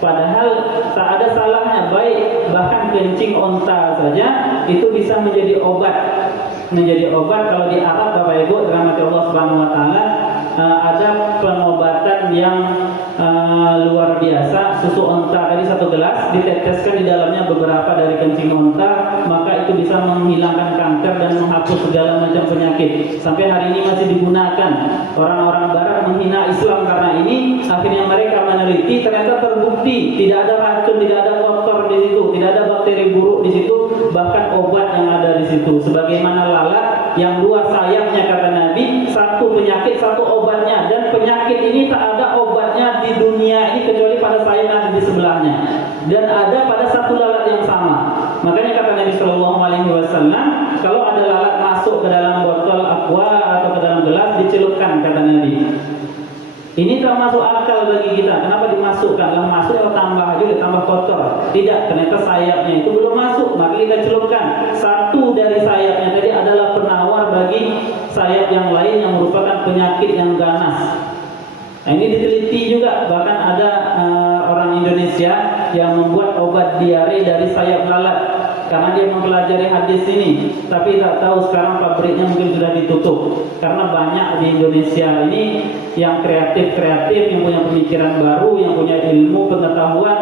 Padahal tak ada salahnya, baik bahkan kencing onta saja itu bisa menjadi obat. Menjadi obat. Kalau di Arab Bapak Ibu dirahmati Allah Subhanahu wa taala, ada pengobatan yang luar biasa. Susu onta tadi 1 gelas diteteskan di dalamnya beberapa dari kencing onta, maka itu bisa menghilangkan kanker dan menghapus segala macam penyakit. Sampai hari ini masih digunakan. Orang-orang barat menghina Islam karena ini. Akhirnya mereka meneliti, ternyata terbukti tidak ada racun, tidak ada kotor di situ, tidak ada bakteri buruk di situ, bahkan obat yang ada di situ. Sebagaimana lalat yang dua sayapnya kata Nabi, satu penyakit, satu obatnya, dan penyakit ini tak ada obatnya di dunia ini kecuali pada sayap yang di sebelahnya, dan ada pada satu lalat yang sama. Makanya kata Nabi Shallallahu Alaihi Wasallam, kalau ada lalat masuk ke dalam botol aqua atau ke dalam gelas, dicelupkan kata Nabi. Ini tak masuk akal bagi kita. Kenapa dimasukkan? Lah masuk atau tambah juga, tambah kotor. Tidak, ternyata sayapnya itu belum masuk, maka kita celupkan. Satu dari sayapnya tadi adalah penawar bagi sayap yang lain yang merupakan penyakit yang ganas. Nah, ini diteliti juga, bahkan ada orang Indonesia yang membuat obat diare dari sayap lalat karena dia mempelajari hadis ini, tapi tak tahu sekarang pabriknya mungkin sudah ditutup karena banyak di Indonesia ini yang kreatif-kreatif, yang punya pemikiran baru, yang punya ilmu pengetahuan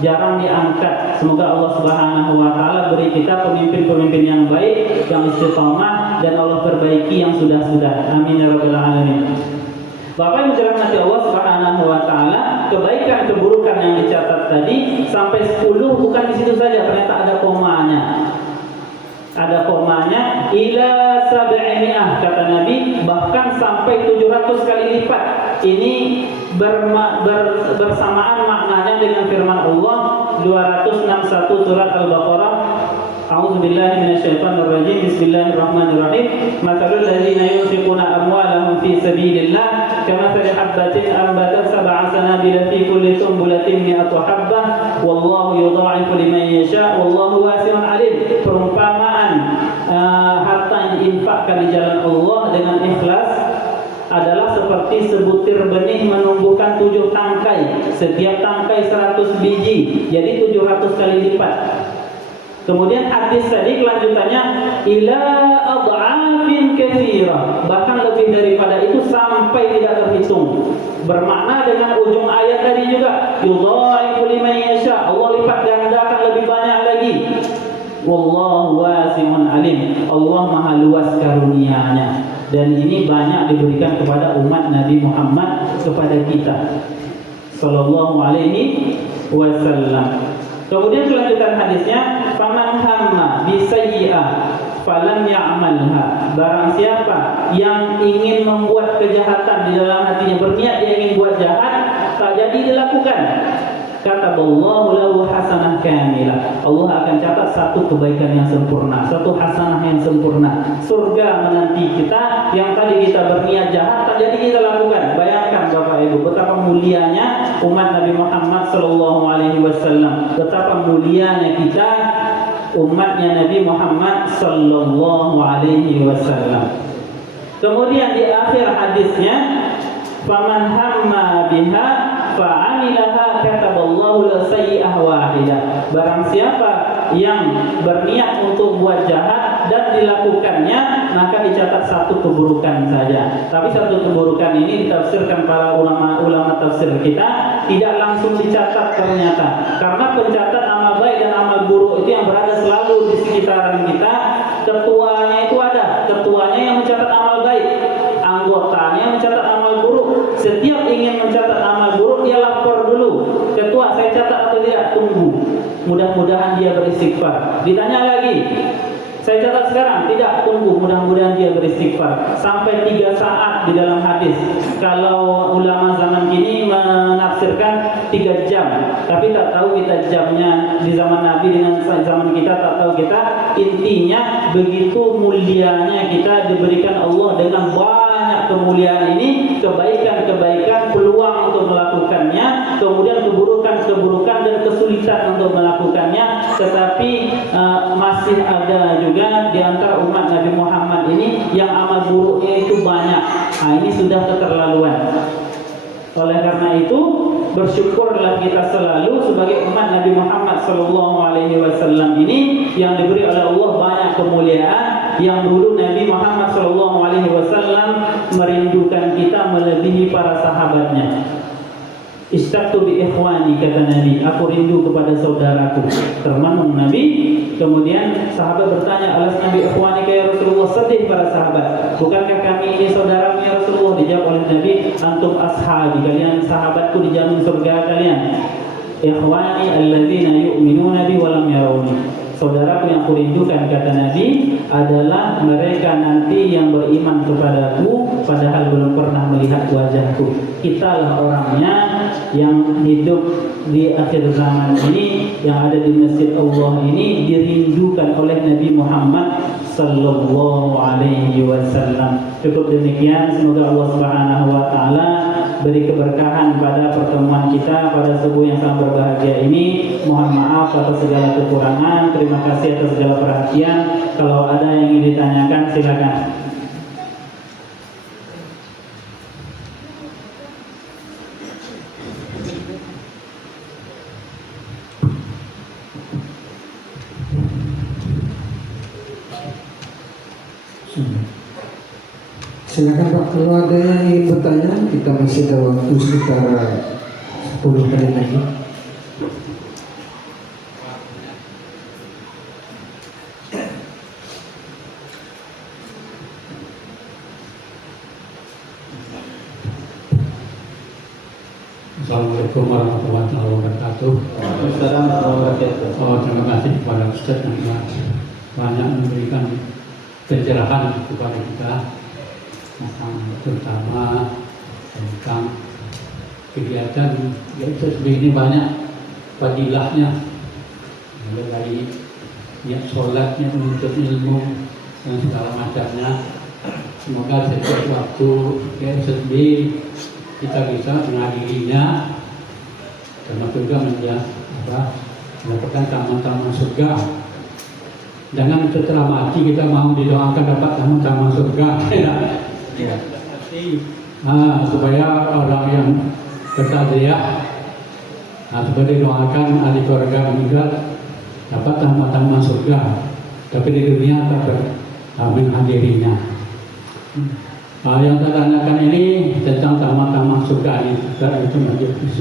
jarang diangkat. Semoga Allah Subhanahu wa taala beri kita pemimpin-pemimpin yang baik, yang istiqamah, dan Allah perbaiki yang sudah-sudah. Amin ya rabbal alamin. Bapak Ibu dirahmati Allah Subhanahu wa taala, kebaikan keburukan yang dicatat tadi sampai 10 bukan di situ saja, ternyata ada komanya. Ada komanya ila 700 kata Nabi, bahkan sampai 700 kali lipat. Ini bersamaan maknanya dengan firman Allah 261 surat Al-Baqarah. A'udzu billahi minasyaitonir rajim. Bismillahirrahmanirrahim. Mathalul ladzina yunfiquna amwalahum fi sabilillah kamathali habbatin anbatat sab'a sanabila fi kulli sunbulatin mi'atu habbah wallahu yudha'ifu liman yasha' wallahu wasi'un 'alim. Perumpamaan harta yang diinfakkan di jalan Allah dengan ikhlas adalah seperti sebutir benih menumbuhkan 7 tangkai, setiap tangkai 100 biji, jadi 700 kali lipat. Kemudian hadis tadi kelanjutannya ila ad'afin katsirah, bahkan lebih daripada itu sampai tidak terhitung. Bermakna dengan ujung ayat tadi juga yudha'ifu liman yasha', Allah lipat gandakan lebih banyak lagi. Wallahu wasi'un alim, Allah maha luas karunia-Nya, dan ini banyak diberikan kepada umat Nabi Muhammad, kepada kita sallallahu alaihi wasallam. Kemudian kelanjutan hadisnya, faman hamma bisayyi'ah falam ya'malha. Barang siapa yang ingin membuat kejahatan di dalam hatinya, berniat dia ingin buat jahat, tak jadi dilakukan, kataballahu lahu hasanah kamilah, Allah akan catat satu kebaikan yang sempurna, satu hasanah yang sempurna. Surga menanti kita. Yang tadi kita berniat jahat tak jadi kita lakukan. Bayangkan Bapak Ibu, betapa mulianya umat Nabi Muhammad sallallahu alaihi wasallam, betapa mulianya kita umatnya Nabi Muhammad sallallahu alaihi wasallam. Kemudian di akhir hadisnya, faman hamma biha fa'amilaha kataballahu la sayyi'ah wahidah. Barang siapa yang berniat untuk buat jahat dan dilakukannya, maka dicatat satu keburukan saja. Tapi satu keburukan ini ditafsirkan para ulama tafsir kita, tidak langsung dicatat ternyata, karena pencatat amal baik dan amal buruk itu yang berada selalu di sekitaran kita. Ketuanya itu ada, ketuanya yang mencatat amal baik, anggotanya mencatat amal buruk. Setiap ingin mencatat amal buruk, dia lapor dulu, ketua saya catat atau tidak, tunggu, mudah-mudahan dia beristighfar. Ditanya lagi, saya catat sekarang, tidak, tunggu, mudah-mudahan dia beristighfar. Sampai 3 saat di dalam hadis. Kalau ulama zaman kini menafsirkan 3 jam, tapi tak tahu kita jamnya di zaman Nabi dengan zaman kita, tak tahu kita. Intinya begitu mulianya kita diberikan Allah dengan banyak kemuliaan ini, kebaikan-kebaikan, peluang untuk melakukannya, kemudian keburukan-keburukan dan kesulitan untuk melakukannya. Tetapi masih ada juga di antara umat Nabi Muhammad ini yang amal buruknya itu banyak. Nah, ini sudah keterlaluan. Oleh karena itu, bersyukurlah kita selalu sebagai umat Nabi Muhammad sallallahu alaihi wasallam ini yang diberi oleh Allah banyak kemuliaan, yang dulu Nabi Muhammad sallallahu alaihi wasallam merindukan kita melebihi para sahabatnya. Istaqtu bi ikhwani, kata Nabi, aku rindu kepada saudaraku. Termenung Nabi. Kemudian sahabat bertanya, alas Nabi ikhwani ya Rasulullah, sedih para sahabat, bukankah kami ini saudaramu ya Rasulullah? Dijawab oleh Nabi, antum ashabi, kalian sahabatku, dijamin surga kalian. Ikhwani alladzina yu'minuna bi wa lam yarawni, saudaraku yang kurindukan, kata Nabi, adalah mereka nanti yang beriman kepadaku padahal belum pernah melihat wajahku. Kitalah orangnya yang hidup di akhir zaman ini, yang ada di masjid Allah ini, dirindukan oleh Nabi Muhammad sallallahu alaihi wasallam. Cukup demikian, semoga Allah Subhanahu wa taala beri keberkahan pada pertemuan kita pada subuh yang sangat berbahagia ini. Mohon maaf atas segala kekurangan. Terima kasih atas segala perhatian. Kalau ada yang ingin ditanyakan, silakan. Silakan Pak, kalau ada yang ingin bertanya, kita masih ada waktu sekitar 10 menit lagi. Assalamualaikum warahmatullahi wabarakatuh. Terima kasih kepada Ustaz yang banyak memberikan pencerahan kepada kita, terutama tentang kegiatan YSB ini banyak fadilahnya, mulai dari niat sholatnya, menuntut ilmu dan segala macamnya. Semoga setiap waktu YSB kita bisa menghadirinya, termasuk juga mendapatkan taman-taman surga. Jangan setelah mati kita mau didoakan dapat taman-taman surga. Ya. Supaya orang yang bertadriyah, supaya didoakan ahli keluarga meninggal dapat taman-taman surga, tapi di dunia tak menghadirinya. Yang saya tanyakan ini tentang taman-taman surga ini, itu majelis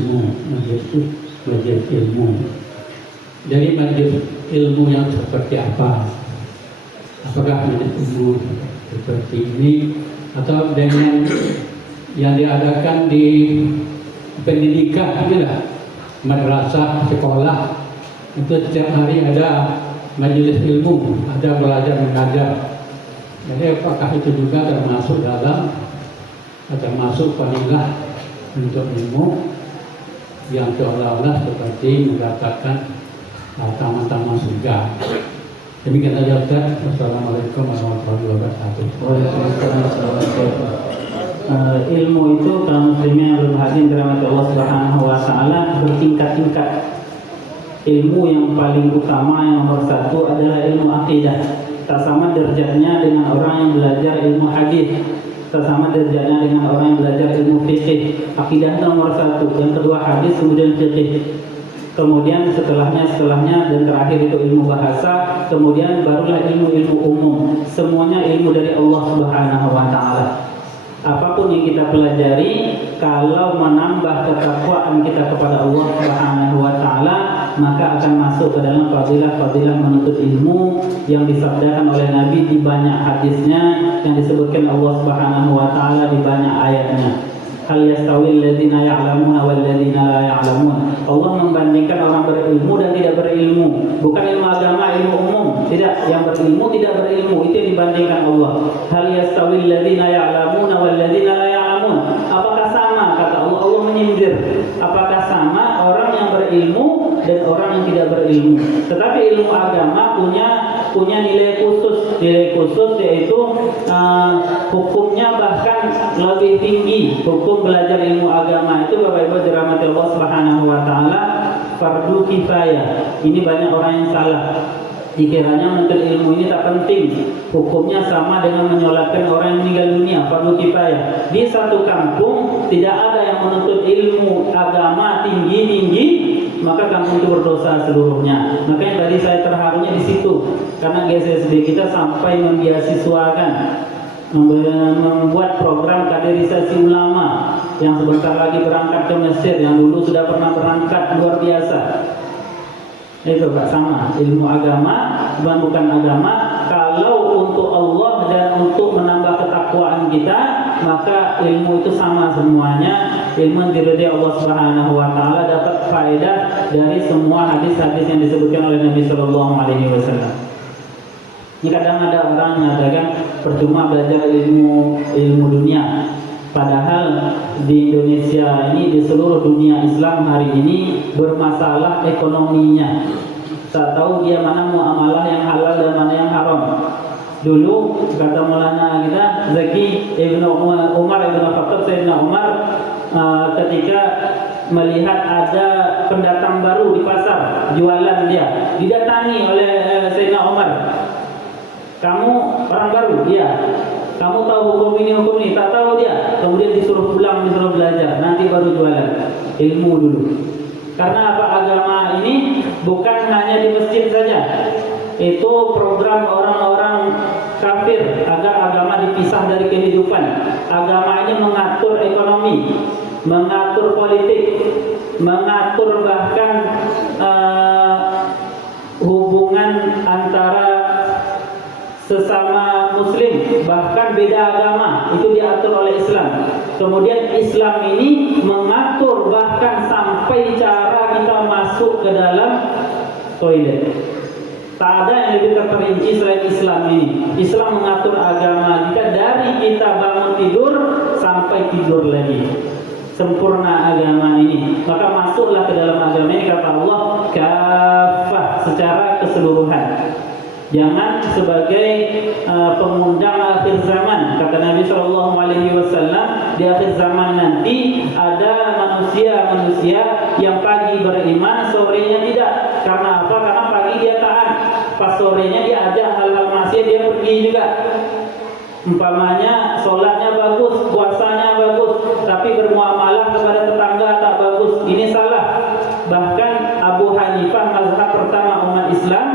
ilmu. Jadi majelis ilmu yang seperti apa? Apakah majelis ilmu seperti ini atau dengan yang diadakan di pendidikan, inilah madrasah, sekolah, itu setiap hari ada majelis ilmu, ada belajar mengajar. Jadi apakah itu juga termasuk fadilah untuk ilmu yang seolah-olah seperti mendapatkan taman-taman surga? Demikian saja Ustaz. Wassalamualaikum warahmatullahi wabarakatuh. Ilmu itu kaum muslimin yang berbahagia dirahmati Allah Subhanahu wa taala bertingkat-tingkat. Ilmu yang paling utama, yang nomor satu adalah ilmu akidah. Tak sama derajatnya dengan orang yang belajar ilmu hadis, tak sama derajatnya dengan orang yang belajar ilmu fikih. Akidah itu nomor satu, yang kedua hadis, kemudian fikih, kemudian setelahnya dan terakhir itu ilmu bahasa, kemudian barulah ilmu-ilmu umum. Semuanya ilmu dari Allah Subhanahu wa taala. Apapun yang kita pelajari, kalau menambah ketakwaan kita kepada Allah Subhanahu wa taala, maka akan masuk ke dalam fadilah-fadilah menuntut ilmu yang disabdakan oleh Nabi di banyak hadisnya, yang disebutkan Allah Subhanahu wa taala di banyak ayatnya. Hal yastawil ladzina ya'lamuna wal ladzina la ya'lamun. Allah membandingkan orang berilmu dan tidak berilmu. Bukan ilmu agama, ilmu umum. Tidak, yang berilmu tidak berilmu, itu yang dibandingkan Allah. Hal yastawil ladzina ya'lamuna wal ladzina la ya'lamun. Apakah sama, kata Allah? Allah menyindir. Apakah sama orang yang berilmu dan orang yang tidak berilmu? Tetapi ilmu agama punya nilai khusus yaitu hukumnya bahkan lebih tinggi. Hukum belajar ilmu agama itu, Bapak Ibu dirahmati Allah Subhanahu wa taala, fardu kifayah. Ini banyak orang yang salah. Dikiranya menuntut ilmu ini tak penting. Hukumnya sama dengan menyolatkan orang yang meninggal dunia, fardu kifayah. Di satu kampung tidak ada yang menuntut ilmu agama tinggi-tinggi, maka kampung itu berdosa seluruhnya. Maka yang tadi saya terharunya di situ, karena GSSB kita sampai membiasiswakan, membuat program kaderisasi ulama yang sebentar lagi berangkat ke Mesir, yang dulu sudah pernah berangkat, luar biasa. Itu Pak, sama ilmu agama bukan agama. Kalau untuk Allah dan untuk menambah ketakwaan kita, maka ilmu itu sama semuanya. Ilmu yang diridhai Allah Subhanahu wa taala dapat faedah dari semua hadis-hadis yang disebutkan oleh Nabi sallallahu alaihi wasallam. Ini kadang ada orang mengatakan percuma belajar ilmu dunia. Padahal di Indonesia ini, di seluruh dunia Islam hari ini bermasalah ekonominya. Tak tahu dia mana muamalah yang halal dan mana yang haram. Dulu kata Maulana kita Zaki Ibn Umar Ibn Khattab, Sayyidina Umar ketika melihat ada pendatang baru di pasar jualan, dia didatangi oleh Sayyidina Umar. Kamu orang baru? Dia. Kamu tahu hukum ini, tak tahu dia. Kemudian disuruh pulang, disuruh belajar, nanti baru jualan. Ilmu dulu. Karena apa? Agama ini bukan hanya di masjid saja. Itu program orang-orang kafir agar agama dipisah dari kehidupan. Agama ini mengatur ekonomi, mengatur politik, mengatur bahkan hubungan antara sesama muslim, bahkan beda agama, itu diatur oleh Islam. Kemudian Islam ini mengatur bahkan sampai cara kita masuk ke dalam toilet. Tak ada yang lebih terperinci selain Islam ini. Islam mengatur agama kita dari kita bangun tidur sampai tidur lagi. Sempurna agama ini. Maka masuklah ke dalam agama ini, kata Allah, kafah, secara keseluruhan. Jangan sebagai pengundang akhir zaman. Kata Nabi SAW, di akhir zaman nanti ada manusia-manusia yang pagi beriman, sorenya tidak. Karena apa? Karena pagi dia taat, pas sorenya dia ajak hal-hal maksiat, dia pergi juga. Umpamanya sholatnya bagus, puasanya bagus, tapi bermuamalah kepada tetangga tak bagus. Ini salah. Bahkan Abu Hanifah, mazhab pertama umat Islam,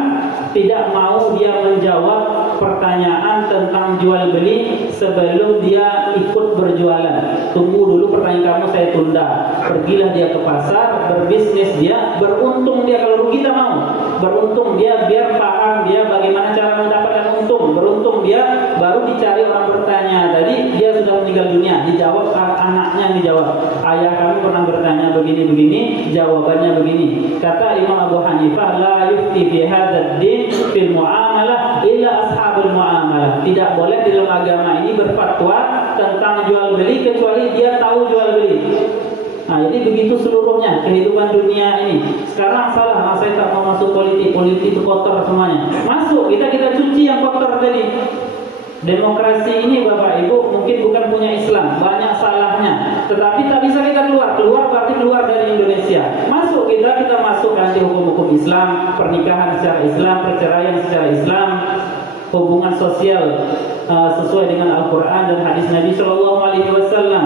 tidak mau dia menjawab pertanyaan tentang jual beli sebelum dia ikut berjualan. Tunggu dulu pertanyaan kamu, saya tunda. Pergilah dia ke pasar, berbisnis dia, beruntung dia. Kalau rugi tak mau, beruntung dia, biar paham dia bagaimana cara mendapatkan untung. Beruntung dia, baru dicari orang bertanya. Tadi dia sudah meninggal dunia, dijawab anaknya, yang dijawab, ayah kami pernah bertanya begini-begini, jawabannya begini. Kata Imam Abu Hanifah, la yufti fi hadzal din fil muamalah illa ashabul muamalah. Tidak boleh di dalam agama ini berfatwa tentang jual beli kecuali dia tahu jual beli. Nah, jadi begitu seluruhnya kehidupan dunia ini. Sekarang salah, saya tak mau masuk politik itu kotor semuanya. Masuk, kita cuci yang kotor tadi. Demokrasi ini Bapak Ibu mungkin bukan punya Islam, banyak salahnya. Tetapi tak bisa kita keluar berarti keluar dari Indonesia. Masuk kita masuk nanti hukum-hukum Islam, pernikahan secara Islam, perceraian secara Islam, hubungan sosial sesuai dengan Al-Quran dan hadis Nabi Sallallahu Alaihi Wasallam.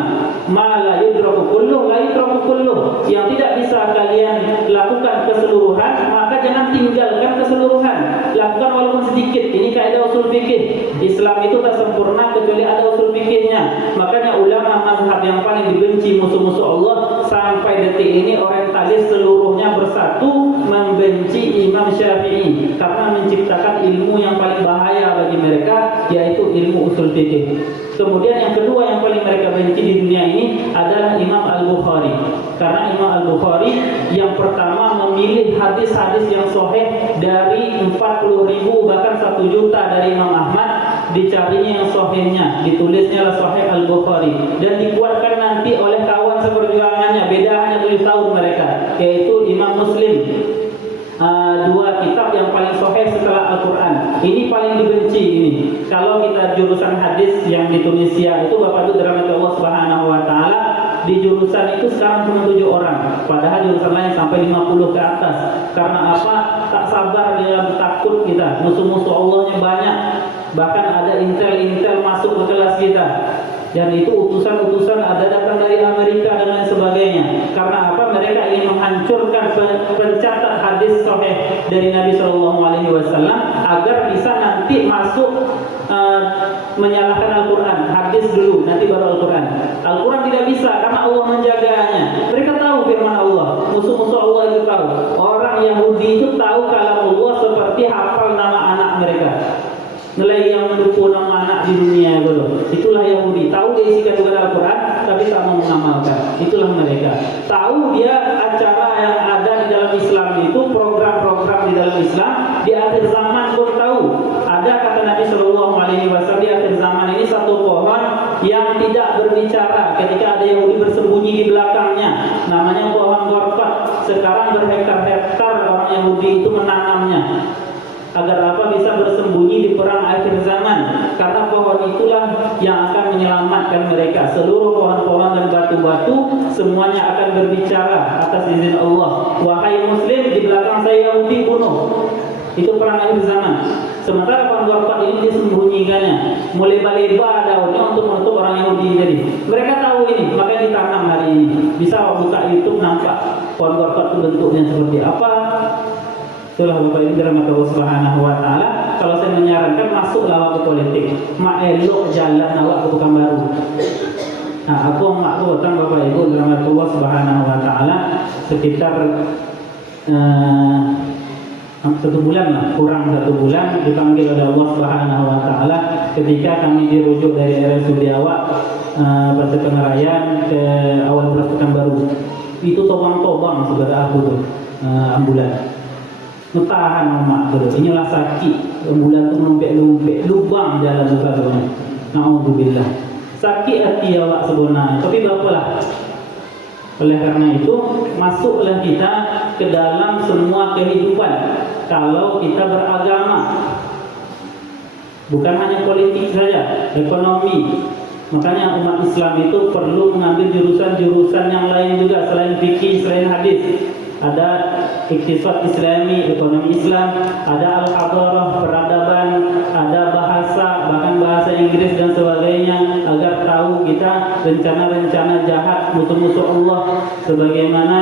Ma la yudraku kulluh, la yudraku kulluh. Yang tidak bisa kalian lakukan keseluruhan, maka jangan tinggalkan keseluruhan. Lakukan walaupun sedikit. Ini kaidah usul fikih. Islam itu tak sempurna kecuali ada usul fikihnya. Makanya ulama mazhab yang paling dibenci musuh-musuh Allah sampai detik ini, orientalis seluruhnya bersatu membenci Imam Syafi'i karena menciptakan ilmu yang paling bahaya bagi mereka, yaitu ilmu usul fikih. Kemudian yang kedua yang paling mereka benci di dunia ini adalah Imam Al-Bukhari. Karena Imam Al-Bukhari yang pertama memilih hadis-hadis yang sahih dari 40.000 bahkan 1 juta dari Imam Ahmad, dicarinya yang sahihnya, ditulisnya lah Sahih Al-Bukhari dan dikuatkan nanti oleh kawan seperjuangannya, beda hanya 7 tahun mereka, yaitu Imam Muslim. 2 kitab yang paling sahih setelah Al-Quran. Ini paling dibenci ini. Kalau kita jurusan hadis yang di Tunisia itu, Bapak Ibu dirahmati Allah Subhanahu wa taala, di jurusan itu sekarang cuma 7 orang. Padahal jurusan lain sampai 50 ke atas. Karena apa? Tak sabar dia, takut kita. Musuh-musuh Allahnya banyak. Bahkan ada intel masuk ke kelas kita. Dan itu utusan-utusan ada datang dari Amerika dan lain sebagainya. Karena apa? Mereka ingin menghancurkan pencatat hadis sahih dari Nabi Shallallahu Alaihi Wasallam agar bisa nanti masuk menyalahkan Al-Quran. Hadis dulu, nanti baru Al-Quran. Al-Quran tidak bisa karena Allah menjaganya. Mereka tahu firman Allah. Musuh-musuh Allah itu tahu. Orang Yahudi itu tahu kalam Allah seperti hafal nama anak mereka. Nilai yang mendukung nama anak di dunia itu. Itulah Yahudi. Tahu dia isi kandungan Al-Quran, tapi tak mau mengamalkan. Itulah mereka. Tahu dia acara yang ada di dalam Islam itu, program-program di dalam Islam, di akhir zaman pun tahu. Ada kata Nabi Shallallahu Alaihi Wasallam di akhir zaman ini satu pohon yang tidak berbicara. Ketika ada Yahudi bersembunyi di belakangnya, namanya pohon gorkat. Sekarang berhektar-hektar orang Yahudi itu menanamnya. Agar apa? Bisa bersembunyi di perang akhir zaman. Karena pohon itulah yang akan menyelamatkan mereka. Seluruh pohon-pohon dan batu-batu semuanya akan berbicara atas izin Allah. Wahai Muslim, di belakang saya Yahudi, bunuh. Itu perang akhir zaman. Sementara pohon gorkat ini disembunyikannya, mulai lebar daunnya untuk menutup orang Yahudi tadi. Mereka tahu ini, makanya ditanam hari ini. Bisa buka YouTube nampak pohon gorkat itu bentuknya seperti apa. Itulah Bapak Ibu dirahmati Allah Subhanahu wa taala. Kalau saya menyarankan masuklah awak ke politik, mak elok jalan awak ke Pekanbaru. Nah, aku datang Bapak Ibu dirahmati Allah Subhanahu wa taala sekitar 1 bulan lah, kurang 1 bulan dipanggil oleh Allah Subhanahu wa taala ketika kami dirujuk dari RSUD awak Batu Pengarayan ke awal beras Pekanbaru. Itu tobang-tobang saudara aku tuh ambulan. Ngetahan mak tu, inilah sakit. Ambulan tu melumpek-lumpek, lubang jalan buka tuanya. Na'udzubillah. Sakit hati awak sebenarnya, tapi bapalah. Oleh karena itu, masuklah kita ke dalam semua kehidupan. Kalau kita beragama, bukan hanya politik saja, ekonomi. Makanya umat Islam itu perlu mengambil jurusan-jurusan yang lain juga selain fikih, selain hadis. Ada iktisad Islami, ekonomi Islam, ada al-hadarah, peradaban, ada bahasa, bahkan bahasa Inggris dan sebagainya, agar tahu kita rencana-rencana jahat musuh-musuh Allah. Sebagaimana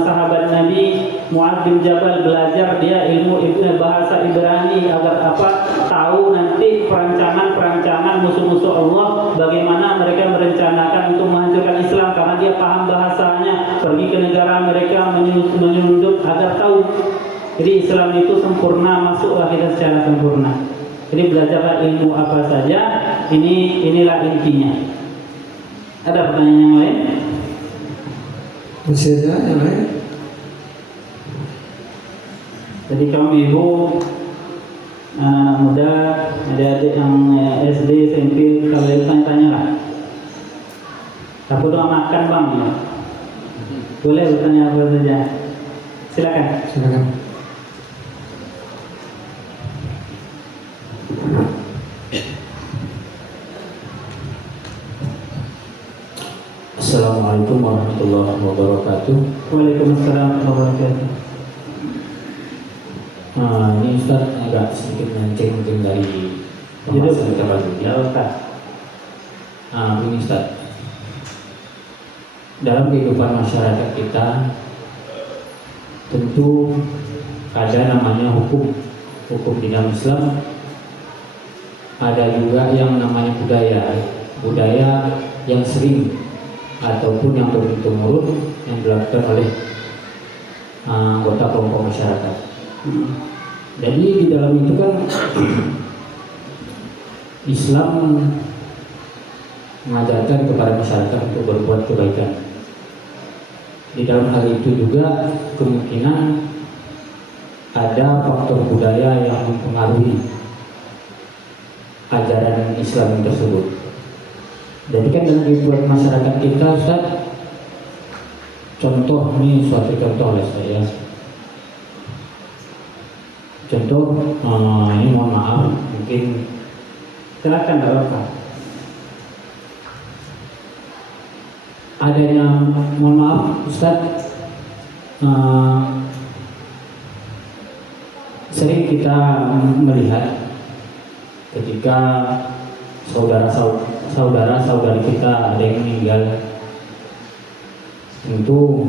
sahabat Nabi Mu'adz bin Jabal belajar dia ilmu bahasa Ibrani agar apa? Tahu nanti perancangan musuh-musuh Allah, bagaimana mereka merencanakan untuk menghancurkan Islam, karena dia paham bahasanya, pergi ke negara mereka menyundup agar tahu. Jadi Islam itu sempurna, masuklah kita secara sempurna. Jadi belajarlah ilmu apa saja, inilah intinya. Ada pertanyaan yang lain? Masih ada yang lain? Jadi kaum ibu, anak muda, adik-adik yang SD, SMP, kalau tanya-tanya lah. Aku doa makan bang, boleh bertanya apa saja. Silakan. Silakan. Assalamualaikum warahmatullahi wabarakatuh. Waalaikumsalam warahmatullahi wabarakatuh. Ini Ustaz agak sedikit melenceng mungkin dari pembahasan kita pagi. Ya Ustaz. Ini Ustaz, dalam kehidupan masyarakat kita tentu ada namanya hukum di dalam Islam, ada juga yang namanya budaya yang sering ataupun yang turun-temurun yang dilakukan oleh anggota kelompok masyarakat. Jadi di dalam itu kan Islam mengajarkan kepada masyarakat untuk berbuat kebaikan. Di dalam hal itu juga kemungkinan ada faktor budaya yang mempengaruhi ajaran Islam tersebut. Jadi kan dalam kehidupan masyarakat kita, Ustaz, contoh ini suatu contoh lah saya. Contoh, ini mohon maaf, mungkin Silakan Bapak. adanya, mohon maaf Ustaz, sering kita melihat ketika saudara-saudari kita ada yang meninggal, tentu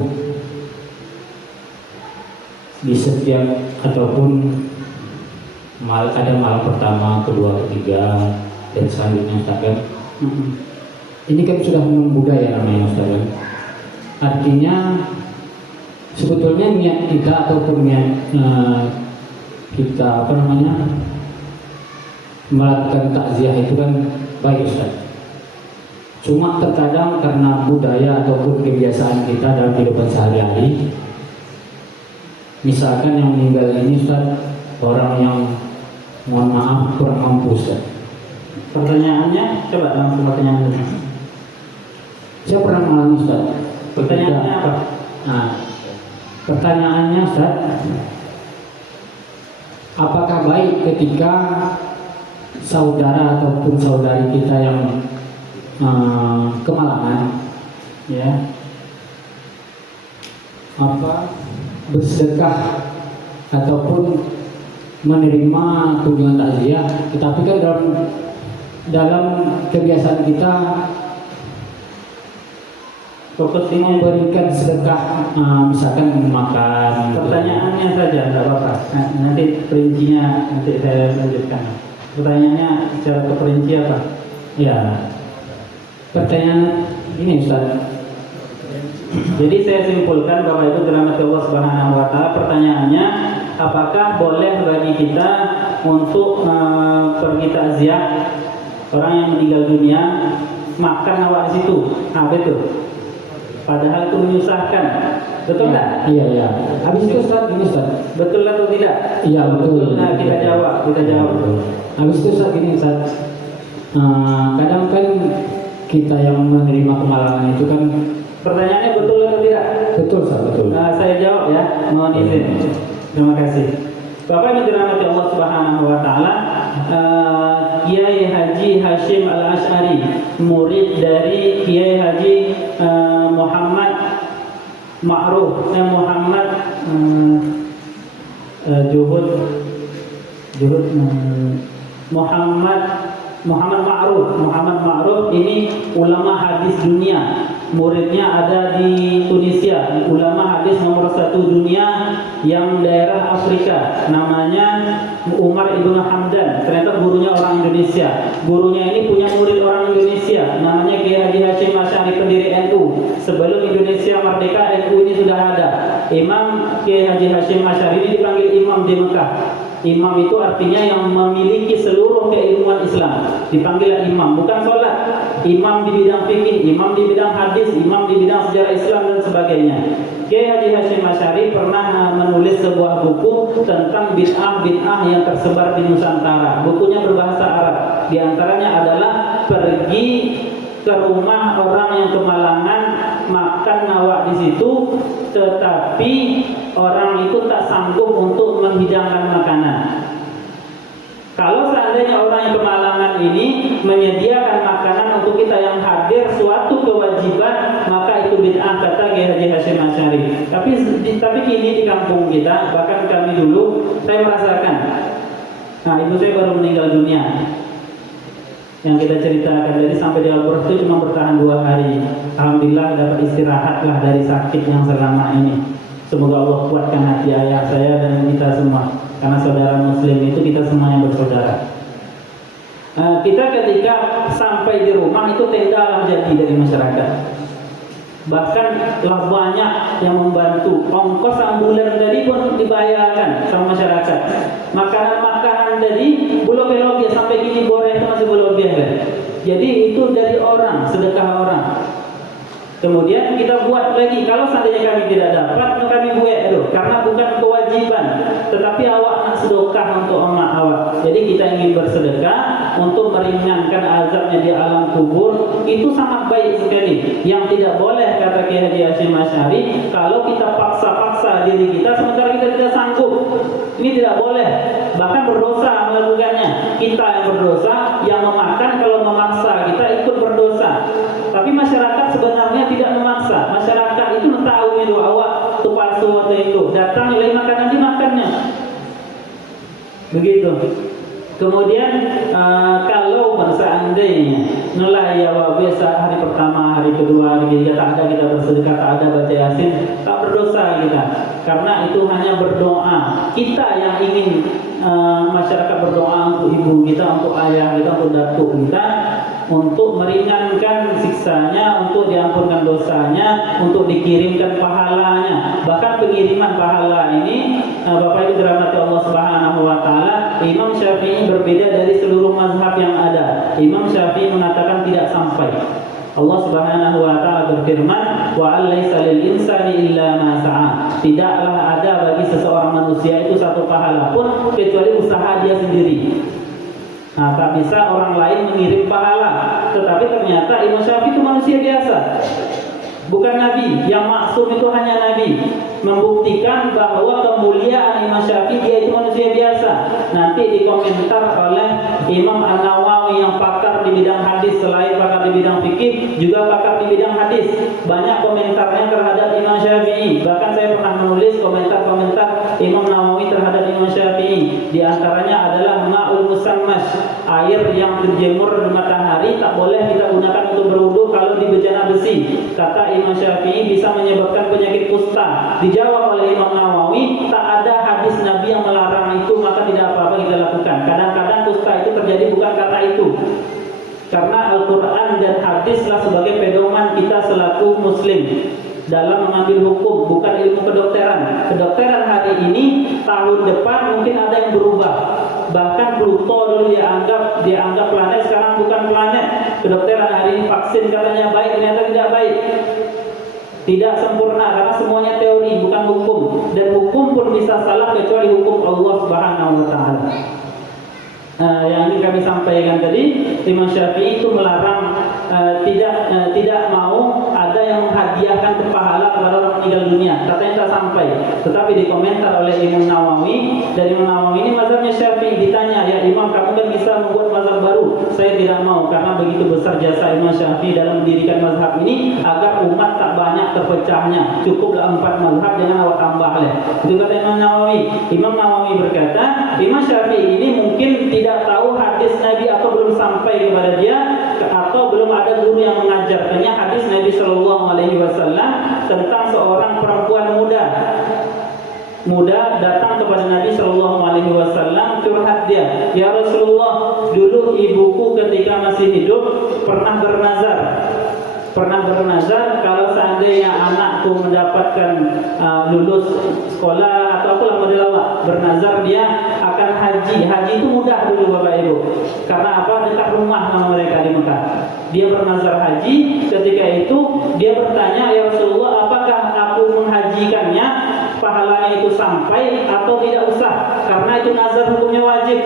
di setiap ataupun ada malam pertama, kedua, ketiga, dan selanjutnya Ustaz kan. Ini kan sudah membudaya namanya Ustaz kan. Artinya sebetulnya niat kita ataupun niat kita melakukan takziah itu kan baik Ustaz. Cuma terkadang karena budaya ataupun kebiasaan kita dalam kehidupan sehari-hari, misalkan yang meninggal ini Ustaz orang yang mohon maaf kurang mampu Ustaz. Pertanyaannya, coba langsung pertanyaannya. Saya pernah mengalami Ustaz. Pertanyaannya apa? Nah, pertanyaannya Ustaz, apakah baik ketika saudara ataupun saudari kita yang kemalangan, ya, bersedekah ataupun menerima kunjungan takziah, tetapi kan dalam kebiasaan kita Fokus ini memberikan sedekah, misalkan makan. pertanyaannya saja, tidak apa-apa. Nanti perincinya nanti saya lanjutkan. Pertanyaannya secara keperinci apa? Ya, pertanyaan ini Ustaz. Jadi saya simpulkan Bapak Ibu dirahmati Allah Subhanahu wa taala, pertanyaannya apakah boleh bagi kita untuk pergi takziah orang yang meninggal dunia makan awak di situ? Nah, betul. Padahal itu menyusahkan. Betul enggak? Iya, iya. Habis itu Ustaz, ini Ustaz. Betul atau tidak? Iya, betul. Nah, kita jawab. Habis itu Ustaz, gini Ustaz. Kadang kan kita yang menerima kemalangan itu kan. Pertanyaannya betul atau tidak? Betul Ustaz, betul. Nah, saya jawab ya, mohon izin. Terima kasih. Bapak Ibu dirahmati Allah Subhanahu wa taala, Kiai Haji Hashim Al-Asy'ari, murid dari Kiai Haji Muhammad Ma'ruf, Muhammad Ma'ruf ini ulama hadis dunia. Muridnya ada di Tunisia, ulama hadis nomor 1 dunia yang daerah Afrika. Namanya Umar Ibn Hamdan. Ternyata gurunya orang Indonesia. Gurunya ini punya murid orang Indonesia, namanya Kiai Haji Hashim Asy'ari, pendiri NU. Sebelum Indonesia merdeka, NU ini sudah ada. Imam Kiai Haji Hashim Asy'ari ini dipanggil imam di Mekah. Imam itu artinya yang memiliki seluruh keilmuan Islam. Dipanggil imam, bukan sholat. Imam di bidang fikih, imam di bidang hadis, imam di bidang sejarah Islam dan sebagainya. Kiai Haji Hashim Asy'ari pernah menulis sebuah buku tentang bid'ah yang tersebar di Nusantara. Bukunya berbahasa Arab. Di antaranya adalah pergi ke rumah orang yang kemalangan, makan awak di situ, tetapi orang itu tak sanggup untuk menghidangkan makanan. Kalau seandainya orang yang kemalangan ini menyediakan makanan untuk kita yang hadir suatu kewajiban, maka itu bid'ah, kata Kiai Haji Hashim Asy'ari. Tapi kini di kampung kita, bahkan kami dulu, saya merasakan. Nah, ibu saya baru meninggal dunia. Yang kita ceritakan, jadi sampai di Al-Qur'an itu cuma bertahan 2 hari. Alhamdulillah dapat istirahatlah dari sakit yang selama ini. Semoga Allah kuatkan hati ayah saya dan kita semua. Karena saudara muslim itu kita semuanya bersaudara. Kita ketika sampai di rumah itu tenda jadi dari masyarakat. Bahkan telah banyak yang membantu. Ongkos ambulan tadi pun dibayarkan sama masyarakat. Makanan-makanan tadi buloh-beloh sampai gini boreh itu masih buloh kan. Jadi itu dari orang, sedekah orang. Kemudian kita buat lagi, kalau seandainya kami tidak dapat, maka kami buat itu, karena bukan kewajiban, tetapi awak nak sedekah untuk emak awak. Jadi kita ingin bersedekah untuk meringankan azabnya di alam kubur, itu sangat baik sekali. Yang tidak boleh, kata Kiai Haji Hashim Asy'ari, kalau kita paksa-paksa diri kita sementara kita tidak sanggup, ini tidak boleh. Bahkan berdosa melakukannya. Kita yang berdosa, yang memakan kalau memaksa kita ikut berdosa. Tapi masyarakat sebenarnya tidak memaksa. Masyarakat itu tahu itu awak itu palsu atau itu. Datang nilai makanan dimakannya. Begitu. Kemudian kalau seandainya nilai awak biasa hari pertama, hari kedua, hari ketiga tak ada kita bersedekah, tak ada baca Yasin, tak berdosa kita. Karena itu hanya berdoa. Kita yang ingin masyarakat berdoa untuk ibu kita, untuk ayah kita, untuk datuk kita. untuk meringankan siksanya, untuk diampunkan dosanya, untuk dikirimkan pahalanya. Bahkan pengiriman pahala ini, Bapak Ibu dirahmati Allah Subhanahu wa taala, Imam Syafi'i berbeda dari seluruh mazhab yang ada. Imam Syafi'i mengatakan tidak sampai. Allah Subhanahu wa taala berfirman, "Wa alaysa lil insani illa ma sa'a." Tidaklah ada bagi seseorang manusia itu satu pahala pun kecuali usaha dia sendiri. Nah, tak bisa orang lain mengirim pahala. Tetapi ternyata Imam Syafi'i itu manusia biasa, bukan nabi. Yang maksum itu hanya nabi. Membuktikan bahwa kemuliaan Imam Syafi'i, dia itu manusia biasa. Nanti dikomentar oleh Imam An-Nawawi yang pakar di bidang hadis, selain pakar di bidang fikih juga pakar di bidang hadis. Banyak komentarnya terhadap Imam Syafi'i. Bahkan saya pernah menulis komentar-komentar Imam Nawawi terhadap Imam Syafi'i. Di antaranya adalah ma'ul musammash, air yang terjemur di matahari tak boleh kita gunakan untuk berwudu kalau di bejana besi. Kata Imam Syafi'i bisa menyebabkan penyakit kusta. Dijawab oleh Imam Nawawi, tak ada hadis Nabi yang melarang itu, maka tidak apa-apa kita lakukan. Kadang-kadang kusta itu terjadi bukan karena itu, karena Al-Quran dan hadislah sebagai pedoman kita selaku muslim dalam mengambil hukum, bukan ilmu kedokteran. Kedokteran hari ini, tahun depan mungkin ada yang berubah. Bahkan Pluto dulu dianggap planet, sekarang bukan planet. Kedokteran hari ini, vaksin katanya baik, ternyata tidak baik. Tidak sempurna karena semuanya teori, bukan hukum. Dan hukum pun bisa salah kecuali hukum Allah Subhanahu wa taala. Yang ini kami sampaikan tadi, Imam Syafi'i itu melarang, tidak mau ada yang menghadiahkan pahala kepada orang meninggal dunia. Katanya tak sampai. Tetapi dikomentar oleh Imam Nawawi, dan Imam Nawawi ini mazhabnya Syafi'i. Ditanya, ya Imam, kamu kan bisa membuat mazhab baru. Saya tidak mau, karena begitu besar jasa Imam Syafi'i dalam mendirikan mazhab ini agar umat tak banyak terpecahnya. Cukuplah 4 mazhab, jangan awak tambah leh. Itu kata Imam Nawawi. Imam Nawawi berkata, Imam Syafi'i ini mungkin tidak tahu hadis Nabi atau belum sampai kepada dia, atau belum ada guru yang mengajarkannya hadis Nabi Shallallahu Alaihi Wasallam tentang seorang perempuan muda datang kepada Nabi Shallallahu Alaihi Wasallam, curhat dia, ya Rasulullah, dulu ibuku ketika masih hidup pernah bernazar kalau seandainya anakku mendapatkan lulus sekolah atau apalah model awak, bernazar dia akan haji. Haji itu mudah dulu Bapak Ibu, karena apa? Dekat rumah sama mereka di Mekah. Dia bernazar haji. Ketika itu dia bertanya, ya Rasulullah, apakah aku menghajikannya pahalanya itu sampai atau tidak usah? Karena itu nazar hukumnya wajib.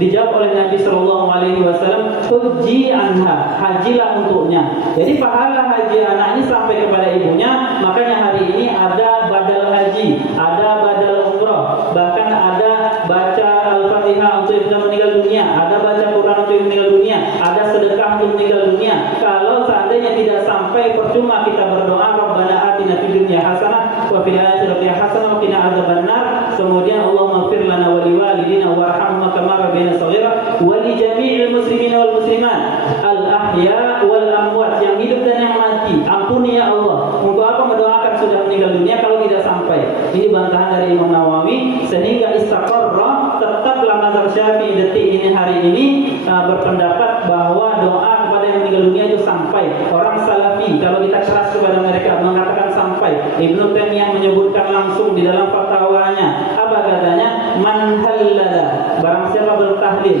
Dijawab oleh Nabi Shallallahu Alaihi Wasallam, "Huji anha, hajilah untuknya." Jadi pahala haji anak ini sampai kepada ibunya. Makanya hari ini ada badal haji, ada badal umroh, bahkan ada baca Al-Fatihah untuk yang meninggal dunia, ada baca Quran untuk yang meninggal dunia, ada sedekah untuk meninggal dunia. Kalau seandainya tidak sampai, percuma kita berdoa, Rabbana atina fid dunya hasanah wa fil akhirati hasanah wa qina adzabannar. Kemudian Allahumma ighfir lana wa liwalidina warhamhum kama rabbayana shaghira wa li jami'il muslimina wal muslimat al ahya wal amwat, yang hidup dan yang mati, ampuni ya Allah. Untuk apa mendoakan sudah meninggal dunia kalau tidak sampai? Ini bantahan dari Imam Nawawi, sehingga istaqarra, tetaplah mazhab Syafi'i detik ini hari ini berpendapat bahwa doa kepada yang meninggal dunia itu sampai. Orang Salafi kalau kita keras kepada mereka mengatakan sampai. Ibnu Taimiyah menyebutkan langsung di dalam fatwanya, apa katanya? Man halala, barang siapa bertahlil,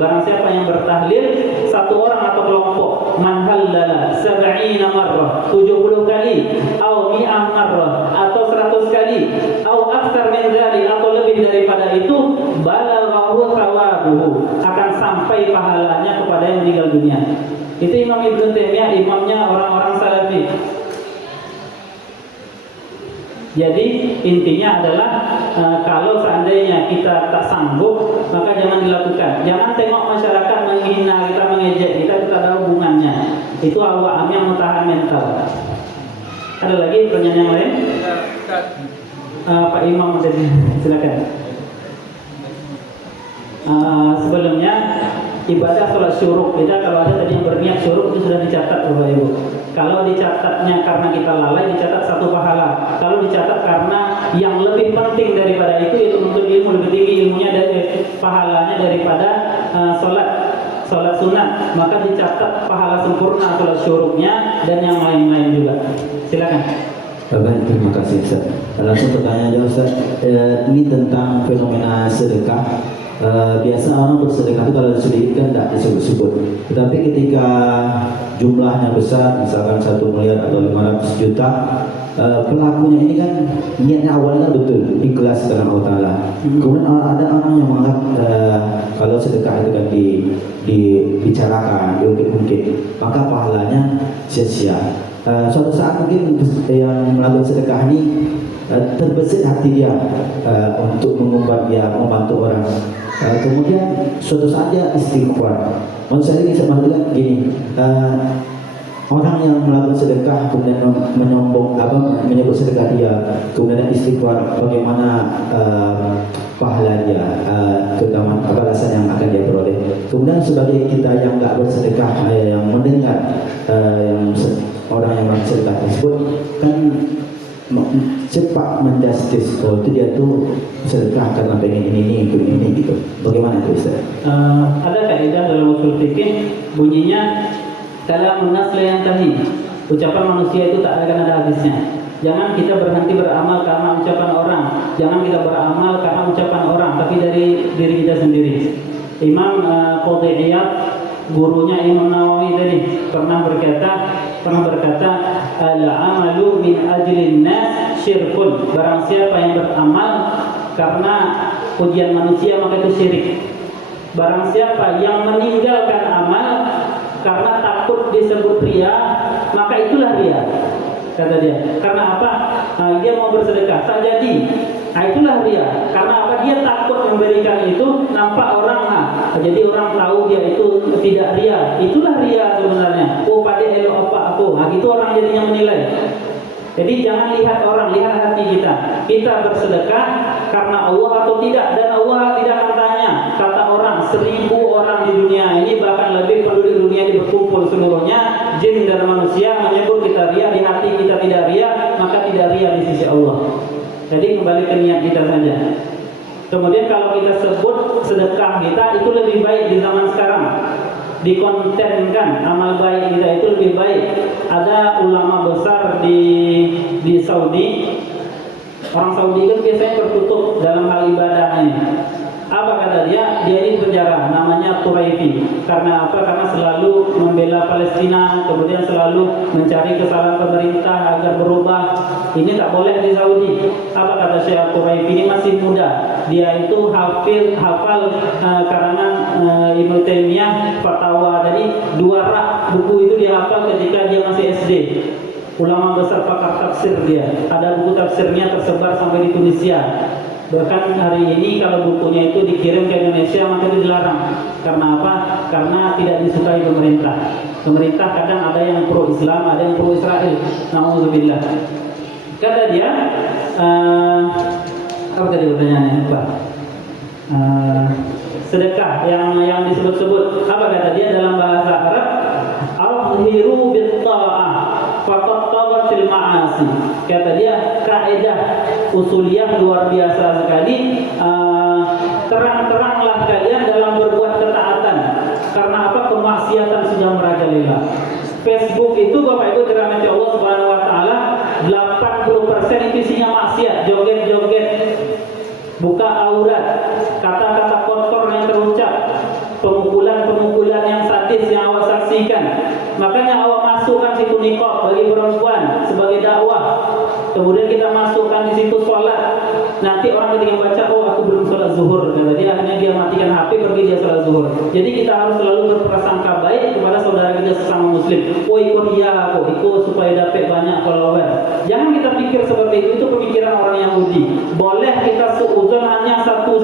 barang siapa yang bertahlil satu orang atau kelompok, man halala 70 marrah, 70 kali, au mi'ah marrah, atau 100 kali, au aktsar min dzalik, atau lebih daripada itu, balaghahu thawabuhu, akan sampai pahalanya kepada yang meninggal dunia. Itu Imam Ibnu Taimiyah, imamnya orang-orang Salafi. Jadi intinya adalah kalau seandainya kita tak sanggup, maka jangan dilakukan. Jangan tengok masyarakat menghina kita, mengejek kita, kita ada hubungannya. Itu awam yang mentahan mental. Ada lagi pertanyaan yang lain? Pak Imam, silakan. Sebelumnya ibadah sholat syuruk, kita kalau ada tadi yang berniat syuruk itu sudah dicatat Bapak Ibu. Kalau dicatatnya karena kita lalai, dicatat 1 pahala. Kalau dicatat karena yang lebih penting daripada itu, yaitu menuntut ilmu, lebih tinggi ilmunya dari pahalanya daripada sholat sholat sunat, maka dicatat pahala sempurna sholat syuruknya dan yang lain-lain juga. Silakan. Baik, terima kasih Ustaz. Langsung pertanyaan aja Ustaz. Ini tentang fenomena sedekah. Biasa orang bersedekah itu kalau disebutkan tidak disebut-sebut. Tetapi ketika jumlahnya besar, misalkan 1 miliar atau 500 juta, pelakunya ini kan niatnya awalnya betul, ikhlas karena Allah Ta'ala. Kemudian ada orang yang menganggap kalau sedekah itu kan dibicarakan, diungkit-ungkit, maka pahalanya sia-sia. Suatu saat mungkin yang melakukan sedekah ini terbesit hati dia untuk mengumbar dia, membantu orang. Kemudian suatu saat dia istighfar. Maksud saya ini sebenarnya gini, orang yang melakukan sedekah kemudian menyombong menyebut sedekah dia, kemudian istighfar, bagaimana pahala dia, terutama balasan yang akan dia peroleh. Kemudian sebagai kita yang nggak bersedekah, yang mendengar yang orang yang bersedekah tersebut kan cepat menjustis, oh itu dia tuh sedekah karena pengen ini gitu. Bagaimana itu Ustaz? Ada kaidah dalam usul fikih bunyinya kalam nas la yantahi. Ucapan manusia itu tak akan ada habisnya. Jangan kita berhenti beramal karena ucapan orang. Jangan kita beramal karena ucapan orang, tapi dari diri kita sendiri. Imam Qadhi Iyad, gurunya Imam Nawawi tadi pernah berkata al-amalu min ajlin nas syirkun. Barang siapa yang beramal karena pujian manusia maka itu syirik. Barang siapa yang meninggalkan amal karena takut disebut ria, maka itulah ria, kata dia. Karena apa? Dia mau bersedekah tak jadi, itulah ria. Karena apa? Dia takut memberikan itu, nampak orang jadi orang tahu dia itu tidak ria. Itulah ria sebenarnya. Oh pada elok apa aku, gitu orang jadinya menilai. Jadi jangan lihat orang, lihat hati kita. Kita bersedekah karena Allah atau tidak, dan Allah tidak akan tanya. Kata orang 1000 orang di dunia ini, bahkan lebih penduduk dunia ini berkumpul seluruhnya, jin dan manusia menyebut kita ria, di hati kita tidak ria, maka tidak ria di sisi Allah. Jadi kembali ke niat kita saja. Kemudian kalau kita sebut sedekah kita itu lebih baik di zaman sekarang, dikontenkan amal baik kita itu lebih baik. Ada ulama besar di Saudi. Orang Saudi kan biasanya tertutup dalam hal ibadah ini. Apa kata dia? Dia ini penjara, namanya Turaifi. Karena apa? Karena selalu membela Palestina, kemudian selalu mencari kesalahan pemerintah agar berubah. Ini tak boleh di Saudi. Apa kata Syekh Turaifi? Ini masih muda. Dia itu hafal karangan Ibnu Taimiyah Fatawa. Jadi 2 rak buku itu dia hafal ketika dia masih SD. Ulama besar pakar tafsir dia. Ada buku tafsirnya tersebar sampai di Tunisia. Bahkan hari ini kalau bukunya itu dikirim ke Indonesia maka itu dilarang. Karena apa? Karena tidak disukai pemerintah. Pemerintah kadang ada yang pro Islam, ada yang pro Israel. Nauzubillah. Kata dia, apa tadi pertanyaannya? Apa? Sedekah yang disebut-sebut. Apa kata dia dalam bahasa Arab? Al-hiru bit-ta'ah faqad taghatil ma'asi. Kata dia kaidah usuliyah luar biasa sekali. Terang-teranglah kalian dalam berbuat ketaatan. Karena apa? Kemaksiatan sudah merajalela. Facebook itu Bapak Ibu dirahmati Allah Subhanahu wa taala, 80% itu isinya maksiat, joget-joget, buka aurat, kata-kata kotor yang terucap, pemukulan-pemukulan yang sadis yang awak saksikan. Makanya awak masukkan situ niqab bagi perempuan sebagai dakwah. Kemudian kita masukkan di situ sholat. Nanti orang ketika baca, oh aku belum sholat zuhur, kata dia, akhirnya dia matikan HP, pergi dia sholat zuhur. Jadi kita harus selalu berprasangka baik kepada saudara kita sesama muslim. Oh ikut dia aku, ikut supaya dapat banyak follower. Jangan kita pikir seperti itu pemikiran orang Yahudi. Boleh kita suudzon hanya satu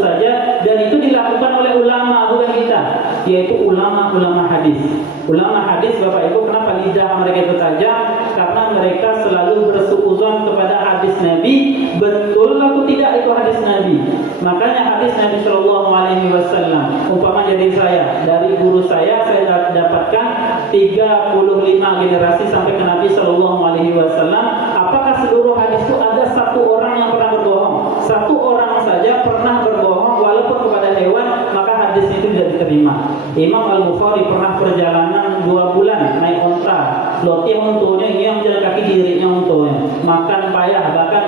saja, dan itu dilakukan oleh ulama bukan kita, yaitu ulama hadis. Ulama hadis Bapak Ibu, kenapa lidah mereka itu tajam? Karena mereka selalu bersuudzon kepada hadis Nabi, betul atau tidak itu hadis Nabi. Makanya hadis Nabi Shallallahu Alaihi Wasallam, umpama dari guru saya dapatkan 35 generasi sampai ke Nabi Shallallahu Alaihi Wasallam. Apakah seluruh hadis itu ada satu orang yang pernah berbohong? Satu orang saja pernah berbohong walaupun kepada hewan, maka hadisnya itu tidak diterima. Imam Al-Bukhari pernah perjalanan 2 bulan naik onta, lotnya untunya ini yang jalan kaki dirinya untunya, makan payah. Bahkan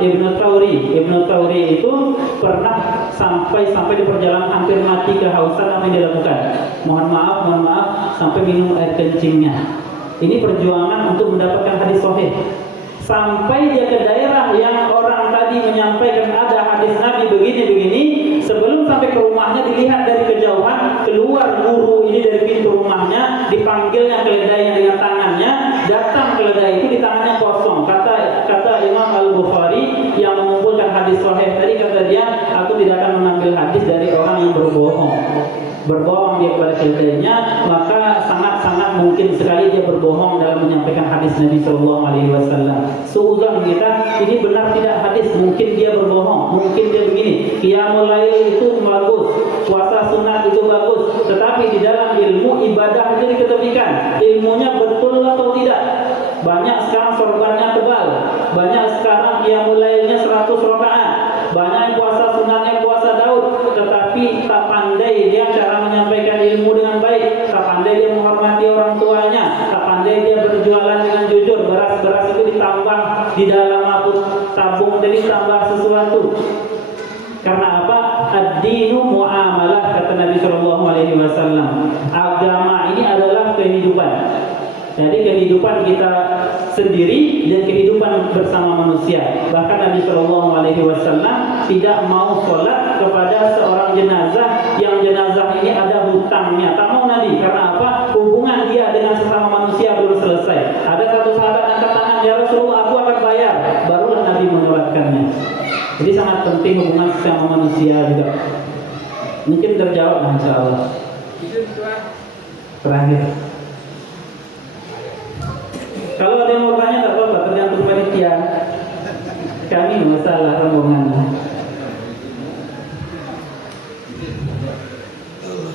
Ibnu Tauri itu pernah sampai di perjalanan hampir mati kehausan. Apa yang dilakukan? Mohon maaf sampai minum air kencingnya. Ini perjuangan untuk mendapatkan hadis sahih. Sampai dia ke daerah yang orang tadi menyampaikan ada hadis Nabi begini-begini, sebelum sampai ke rumahnya dilihat dari kejauhan, keluar guru ini dari pintu rumahnya, dipanggilnya keledainya dengan tangannya, datang keledai itu di tangannya kosong. Kata Imam Al-Bukhari yang mengumpulkan hadis sahih tadi, kata dia, aku tidak akan mengambil hadis dari orang yang berbohong dia kepada keledainya, maka sangat mungkin sekali dia berbohong dalam menyampaikan hadis Nabi Sallallahu Alaihi Wasallam. Seuzon kita, ini benar tidak hadis, mungkin dia berbohong, mungkin dia begini. Qiyamul lail itu bagus, puasa sunat itu bagus, tetapi di dalam ilmu ibadah itu diketepikan. Ilmunya betul atau tidak? Banyak sekarang sorbannya tebal, banyak sekarang qiyamul lailnya 100 rakaat, banyak yang puasa sunatnya puasa Daud, tetapi tak pandai dia cara menyampaikan ilmu dengan baik, tak pandai dia menghormati orang tuanya, tak pandai dia berjualan dengan jujur. Beras itu ditambah di dalam tabung, jadi tambah sesuatu. Karena apa? Ad-dinu muamalah, kata Nabi Shallallahu Alaihi Wasallam. Agama ini adalah kehidupan. Jadi kehidupan kita sendiri dan kehidupan bersama manusia. Bahkan Nabi Shallallahu Alaihi Wasallam tidak mau sholat kepada seorang jenazah yang jenazah ini ada hutangnya. Tak mau Nabi. Karena apa? Hubungan dia dengan sesama manusia belum selesai. Ada satu sahabat angkat tangan, ya Rasulullah, aku akan bayar. Barulah Nabi menyolatkannya. Jadi sangat penting hubungan sesama manusia juga. Mungkin terjawab, insya Allah. Terakhir. Kalau ada yang mau tanya tak apa-apa, tergantung panitia. Kami masalah rombongan.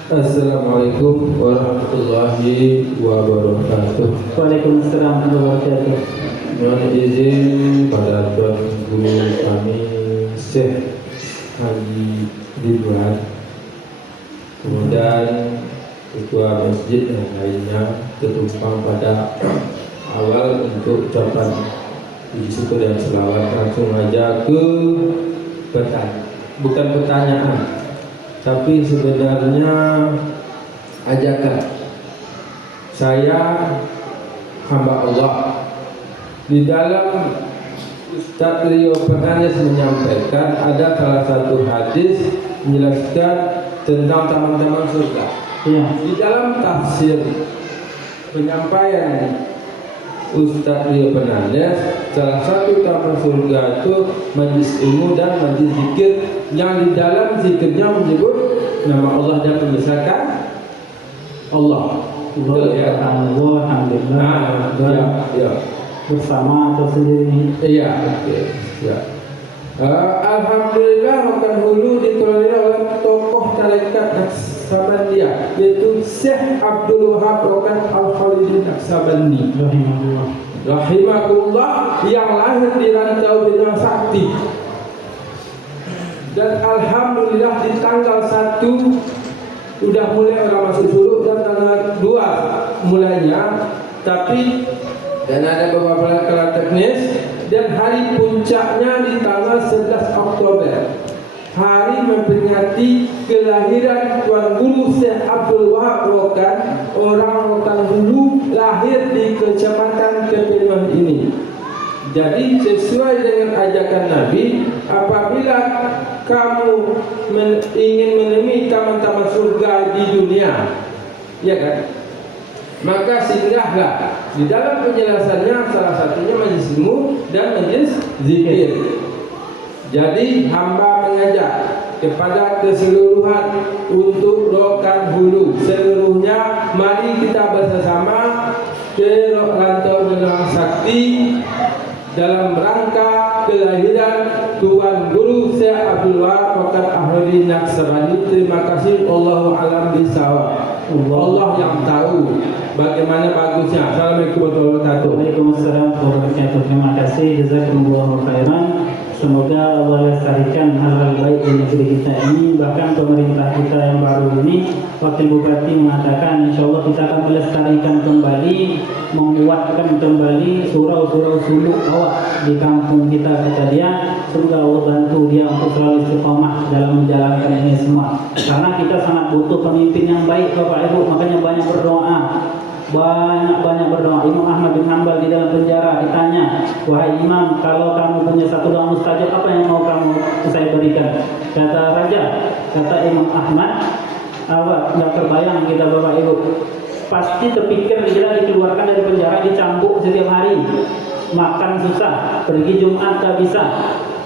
Assalamualaikum warahmatullahi wabarakatuh. Waalaikumsalam warahmatullahi wabarakatuh. Mohon izin pada Tuan Guru kami Syekh Haji Ridwan, kemudian ketua masjid yang lainnya, tertumpang pada awal untuk ucapan puji syukur dan selawat. Langsung aja ke bukan pertanyaan, tapi sebenarnya ajakan. Saya hamba Allah. Di dalam Ustaz Rio Fernandes menyampaikan ada salah satu hadis menjelaskan tentang taman-taman surga. Ya. Di dalam tafsir penyampaian Ustaz Rio Fernandes, salah satu taman surga itu majlis ilmu dan majlis zikir, yang di dalam zikirnya menyebut nama Allah dan mengesahkan Allah. Betul ya? Alhamdulillah. Ya. Bersama atau sendiri? Iya, oke. Ya. Alhamdulillah, Rokan Hulu dikelola oleh tokoh tarekat Naqsabandiyah, yaitu Syekh Abdul Wahab Rokan Al-Khalidi Naqsabandi rahimahullah, yang lahir di Rantau Bidang Sakti. Dan alhamdulillah di tanggal 1 udah mulai orang masuk suluk, dan tanggal 2 mulainya, tapi dan ada beberapa perkara teknis, dan hari puncaknya di tanggal 11 Oktober, hari memperingati kelahiran Tuan Guru Syekh Abdul Wahab Rokan, orang Rokan Hulu, lahir di Kecamatan Kepilman ini. Jadi sesuai dengan ajakan Nabi, apabila kamu ingin menemui taman-taman surga di dunia, ya kan, maka singgahlah. Di dalam penjelasannya salah satunya majlis ilmu dan majlis zikir. Jadi hamba mengajak kepada keseluruhan untuk Rokan Hulu seluruhnya, mari kita bersama ke Rantau Bidang Sakti dalam rangka kelahiran Tuan Guru Syekh Abdul Wahab Rokan Al-Khalidi Naqsabandi. Terima kasih. Allahu a'lam bishawab. Allah yang tahu bagaimana bagusnya. Assalamualaikum warahmatullahi wabarakatuh. Waalaikumsalam warahmatullahi wabarakatuh. Terima kasih, jazakumullahu khairan. Semoga Allah lestarikan hal-hal baik di negeri kita ini. Bahkan pemerintah kita yang baru ini, Wakil Bupati mengatakan insya Allah kita akan melestarikan kembali, menguatkan kembali surau-surau suluk awak di kampung kita, kata dia. Semoga Allah bantu dia untuk selalu istiqomah dalam menjalankan ini semua. Karena kita sangat butuh pemimpin yang baik Bapak Ibu, makanya banyak berdoa. Banyak berdoa. Imam Ahmad bin Hanbal di dalam penjara ditanya, wahai Imam, kalau kamu punya satu doa mustajab, apa yang mau saya berikan? Kata raja, kata Imam Ahmad, nggak terbayang kita Bapak Ibu. Pasti terpikir dia dikeluarkan dari penjara, dicambuk setiap hari, makan susah, pergi Jumat tak bisa.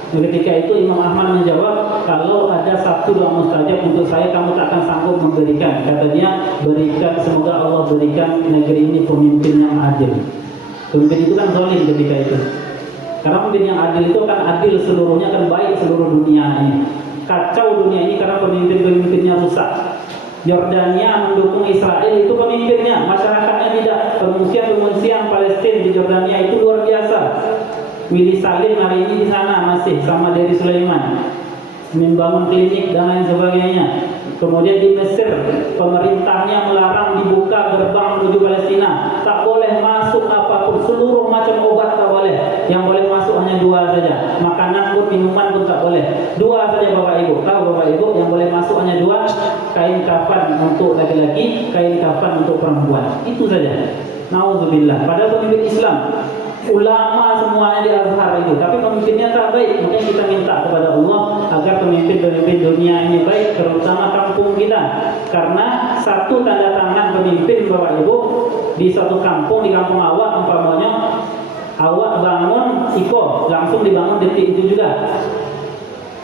Ketika itu Imam Ahmad menjawab, kalau ada satu doa mustajab untuk saya, kamu tak akan sanggup memberikan. Kata dia, berikan, semoga Allah berikan negeri ini pemimpin yang adil. Pemimpin itu kan zalim ketika itu. Karena pemimpin yang adil itu akan adil seluruhnya, akan baik seluruh dunia ini. Kacau dunia ini karena pemimpin-pemimpinnya rusak. Yordania mendukung Israel, itu pemimpinnya, masyarakatnya tidak. Pengungsian Palestina di Yordania itu luar biasa. Willy Salim hari ini di sana masih sama dari Sulaiman, membangun klinik dan lain sebagainya. Kemudian di Mesir, pemerintahnya melarang dibuka gerbang menuju Palestina. Tak boleh masuk apapun, seluruh macam obat tak boleh. Yang boleh masuk hanya 2 saja. Makanan pun, minuman pun tak boleh. 2 saja Bapak Ibu. Tahu Bapak Ibu, yang boleh masuk hanya 2, kain kafan untuk laki-laki, kain kafan untuk perempuan. Itu saja. Nauzubillah. Padahal pemimpin Islam, ulama semuanya di Azhar itu, tapi pemimpinnya tak baik. Makanya kita minta kepada Allah agar pemimpin-pemimpin dunia ini baik, terutama kampung kita. Karena satu tanda tangan pemimpin Bapak Ibu di suatu kampung, di kampung awak umpamanya, awak bangun iko, langsung dibangun detik itu juga.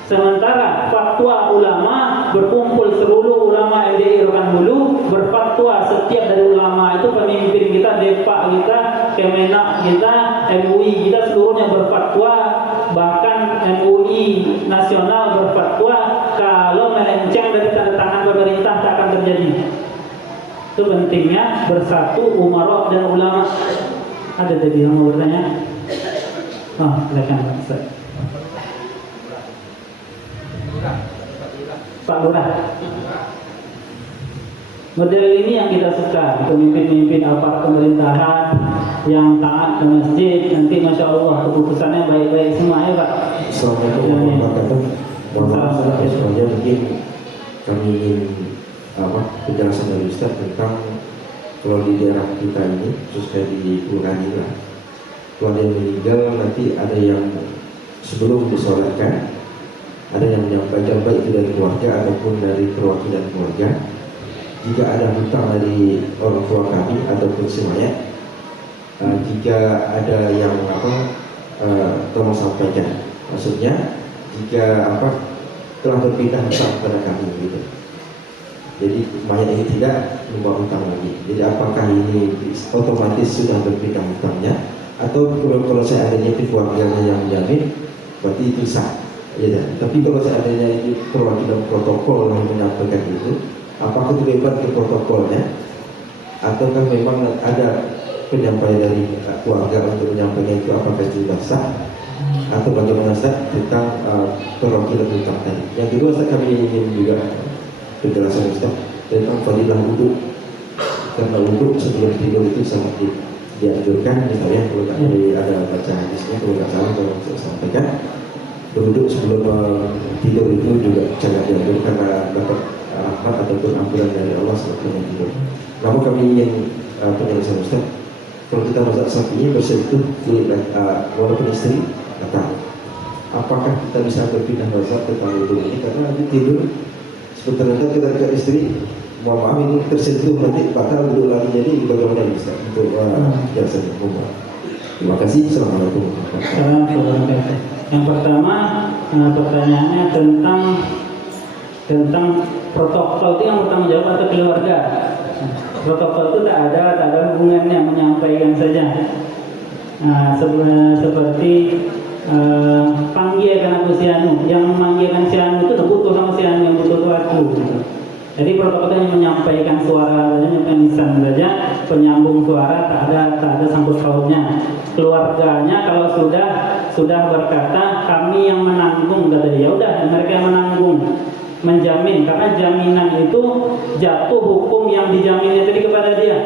Sementara fatwa ulama berkumpul seluruh ulama MDI Rokan Hulu berfatwa, setiap dari ulama itu pemimpin kita, Depak kita, Kemenak kita, MUI kita seluruhnya berfatwa. Bahkan MUI nasional berfatwa kalau melenceng dari tanda tangan pemerintah tak akan terjadi. Itu pentingnya bersatu umarok dan ulama. Ada tadi yang mau bertanya? Oh, silakan Ustaz. Pak Lurah. Model ini yang kita suka, pemimpin-pemimpin aparat pemerintahan yang taat ke masjid. Nanti Masya Allah keputusannya baik-baik semua ya Pak. Assalamualaikum warahmatullahi wabarakatuh. Sebenarnya mungkin kami ingin penjelasan dari Ustaz tentang kalau di daerah kita ini, khususnya di kelurahan ini lah, kalau ada yang meninggal nanti ada yang sebelum disolatkan, ada yang menyampaikan baik itu dari keluarga ataupun dari perwakilan keluarga. Jika ada hutang dari orang tua kami ataupun si mayat, jika ada yang tolong sampaikan. Maksudnya jika telah berpindah hutang kepada kami gitu. Jadi mayat ini tidak membawa hutang lagi. Jadi apakah ini otomatis sudah berpindah hutangnya, atau kalau seandainya itu keluarganya yang menjamin, berarti itu sah. Ya, tapi kalau seandainya itu perwakilan protokol yang menyampaikan itu, apakah itu bebas ke protokolnya, ataukah memang ada penyampaian dari keluarga untuk menyampaikan itu, apakah itu sudah sah, atau bagaimana Ustaz tentang perwakilan hutang tadi. Yang kedua Ustaz, kami ingin juga penjelasan Ustaz tentang fadilah wudhu, karena wudhu sebelum tidur itu sangat dianjurkan. Misalnya kalau ada baca hadisnya, kalau nggak salah kalau saya sampaikan, berwudhu sebelum tidur itu juga sangat dianjurkan karena dapat rahmat ataupun ampunan dari Allah sebelum tidur. Namun kami ingin penjelasan Ustaz, kalau kita mazhab Syafi'i bersentuh kulit walaupun istri datang, apakah kita bisa berpindah mazhab tentang wudhu ini? Karena nanti tidur sebentar nanti kita dekat istri, mohon maaf ini tersentuh nanti batal wudhu lagi. Jadi bagaimana bisa untuk penjelasannya? Terima kasih. Assalamualaikum warahmatullahi wabarakatuh. Yang pertama, pertanyaannya tentang protokol itu yang bertanggung jawab atau keluarga. Protokol itu tak ada hubungannya, menyampaikan saja. Seperti panggilkan aku si Anu, yang memanggilkan si Anu itu butuh sama si Anu yang butuh aku. Gitu. Jadi protokol itu hanya menyampaikan suara, menyampaikan lisan saja, penyambung suara, tak ada sangkut pautnya. Keluarganya kalau sudah berkata kami yang menanggung, kata dia, udah mereka yang menanggung, menjamin, karena jaminan itu jatuh hukum yang dijaminnya tadi kepada dia.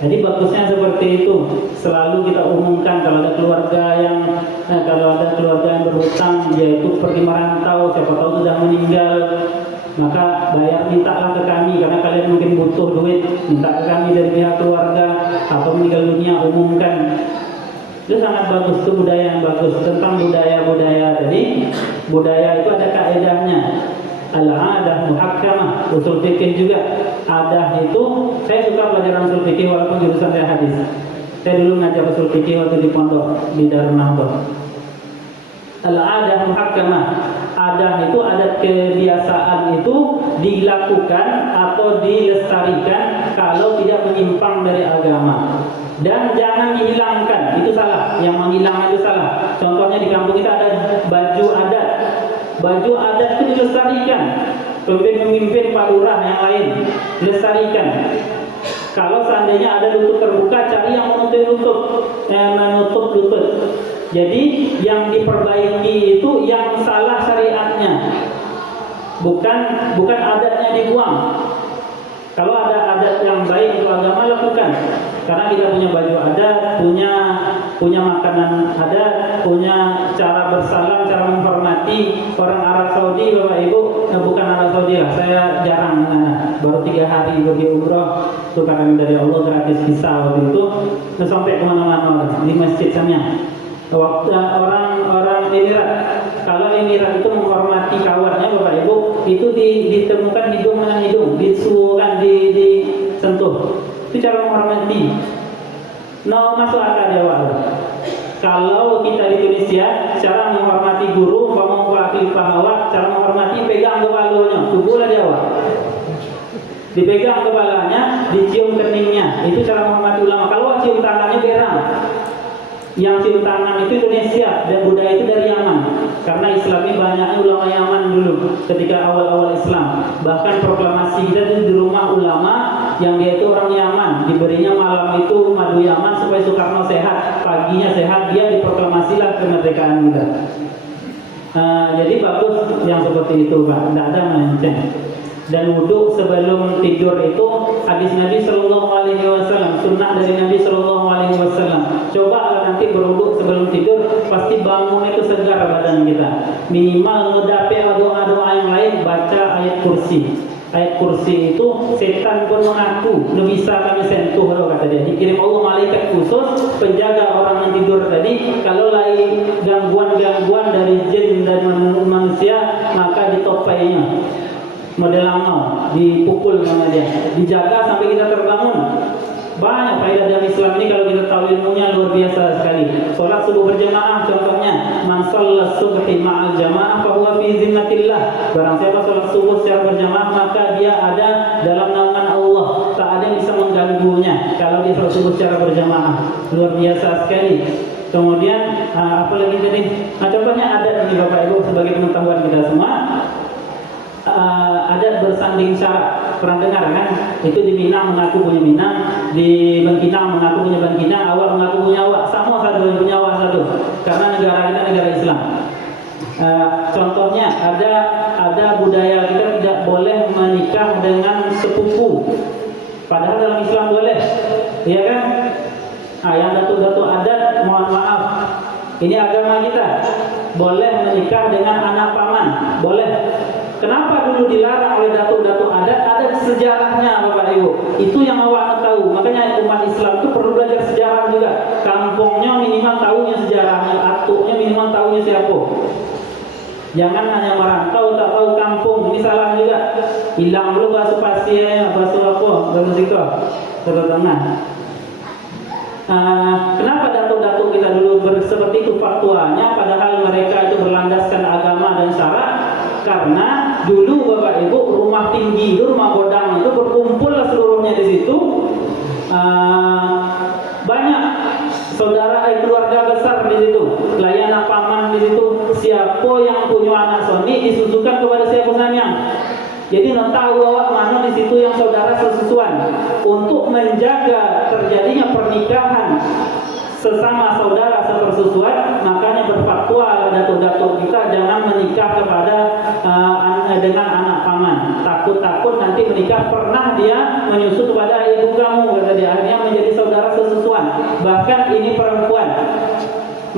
Jadi bagusnya seperti itu. Selalu kita umumkan kalau ada keluarga yang berhutang, dia itu pergi merantau, siapa tahu sudah meninggal, maka mintalah ke kami karena kalian mungkin butuh duit, minta ke kami dari pihak keluarga atau meninggal dunia, umumkan. Itu sangat bagus, itu budaya yang bagus. Tentang budaya-budaya tadi, budaya itu ada kaedahnya. Al-adah muhakkamah, usul fikih juga. Adah itu, saya suka pelajaran usul fikih walaupun jurusan saya hadis. Saya dulu ngajar usul fikih waktu di pondok di Darun Nahdhah. Al-adah muhakkamah. Adah itu, adat kebiasaan itu dilakukan atau dilestarikan kalau tidak menyimpang dari agama. Dan jangan dihilangkan, itu salah. Yang menghilang itu salah. Contohnya di kampung kita ada baju adat. Baju adat itu dilestarikan. Pemimpin Pak Lurah yang lain dilestarikan. Kalau seandainya ada lutut terbuka, cari yang menutup lutut. Jadi yang diperbaiki itu yang salah syariatnya, bukan adatnya dibuang. Kalau ada adat yang baik untuk agama, lakukan. Karena kita punya baju adat, punya makanan adat, punya cara bersalam, cara menghormati. Orang Arab Saudi, Bapak Ibu, bukan Arab Saudi lah, saya jarang, baru 3 hari pergi umroh, tukaran dari Allah gratis visa waktu itu, sampai kemana-mana di masjid sana. Waktu orang Emirat, kalau Emirat itu menghormati kawannya, Bapak Ibu, itu ditemukan hidung dengan hidung, disuruhkan, disentuh. Itu cara menghormati. Masuk akal ya, Pak. Kalau kita di Indonesia, cara menghormati guru, pahawa, cara menghormati pegang kepalanya, tubuhlah dia, Pak. Dipegang kepalanya, dicium keningnya. Itu cara menghormati ulama. Kalau cium tangannya berang. Yang cium tangan itu Indonesia dan budaya itu dari Yaman. Karena Islam ini banyaknya ulama Yaman dulu ketika awal-awal Islam. Bahkan proklamasi kita itu di rumah ulama yang dia itu orang Yaman. Diberinya malam itu madu Yaman supaya Soekarno sehat, paginya sehat, dia diproklamasilah kemerdekaan kita. Jadi bagus yang seperti itu, Pak. Tidak ada melenceng. Dan wudhu sebelum tidur itu hadis Nabi Sallallahu Alaihi Wasallam, sunnah dari Nabi Sallallahu Alaihi Wasallam. Coba nanti berwudhu sebelum tidur, pasti bangun itu segar badan kita. Minimal ngedape doa-doa yang lain, baca ayat kursi. Ayat kursi itu setan pun mengaku tidak bisa kami sentuh, kata dia. Dikirim Allah malaikat khusus penjaga orang yang tidur tadi. Kalau lain gangguan-gangguan dari jin dan manusia, maka ditopainya. Model langau, dipukul sama dia, dijaga sampai kita terbangun. Banyak faedah dalam Islam ini kalau kita tahu ilmunya, luar biasa sekali. Salat subuh berjamaah contohnya, man shalla subhi ma'al jamaah fa huwa fi zimmatillah. Barang siapa salat subuh secara berjamaah, maka dia ada dalam naungan Allah. Tak ada yang bisa mengganggunya kalau dia salat subuh secara berjamaah. Luar biasa sekali. Kemudian apa lagi tadi? Contohnya adat ini Bapak Ibu sebagai pengetahuan kita semua. Adat bersanding syarat, pernah dengar kan? Itu di Minang mengaku punya Minang, di Bangkinang mengaku punya Bangkinang, Awak mengaku punya Awak, sama satu yang punya Awak satu. Karena negara kita negara Islam. Contohnya ada budaya kita tidak boleh menikah dengan sepupu, padahal dalam Islam boleh, iya kan? Yang datuk-datuk adat, mohon maaf, ini agama kita boleh menikah dengan anak paman, boleh. Kenapa dulu dilarang oleh datuk-datuk adat? Ada sejarahnya Bapak Ibu. Itu yang awak tahu. Makanya umat Islam itu perlu belajar sejarah juga. Kampungnya minimal tahunya sejarahnya, atuknya minimal tahunya siapa. Jangan hanya merantau tak tahu kampung. Ini salah juga. Hilang dulu bahasa pasien, bahasa apa, bahasa sikap, bahasa tengah. Kenapa datuk-datuk kita dulu seperti itu faktualnya, padahal mereka itu berlandaskan agama dan syarat? Karena dulu Bapak Ibu rumah tinggi itu, rumah godang itu berkumpul seluruhnya di situ. Banyak saudara keluarga besar di situ, layanan paman di situ. Siapa yang punya anak soni disusukan kepada siapa sayang. Jadi nak tahu awak mana di situ yang saudara sesusuan untuk menjaga terjadinya pernikahan sesama saudara sepersusuan. Makanya berfatwa datuk-datuk kita jangan menikah kepada dengan anak paman. Takut-takut nanti menikah pernah dia menyusu kepada ibu kamu, kata dia, akhirnya menjadi saudara sesusuan. Bahkan ini perempuan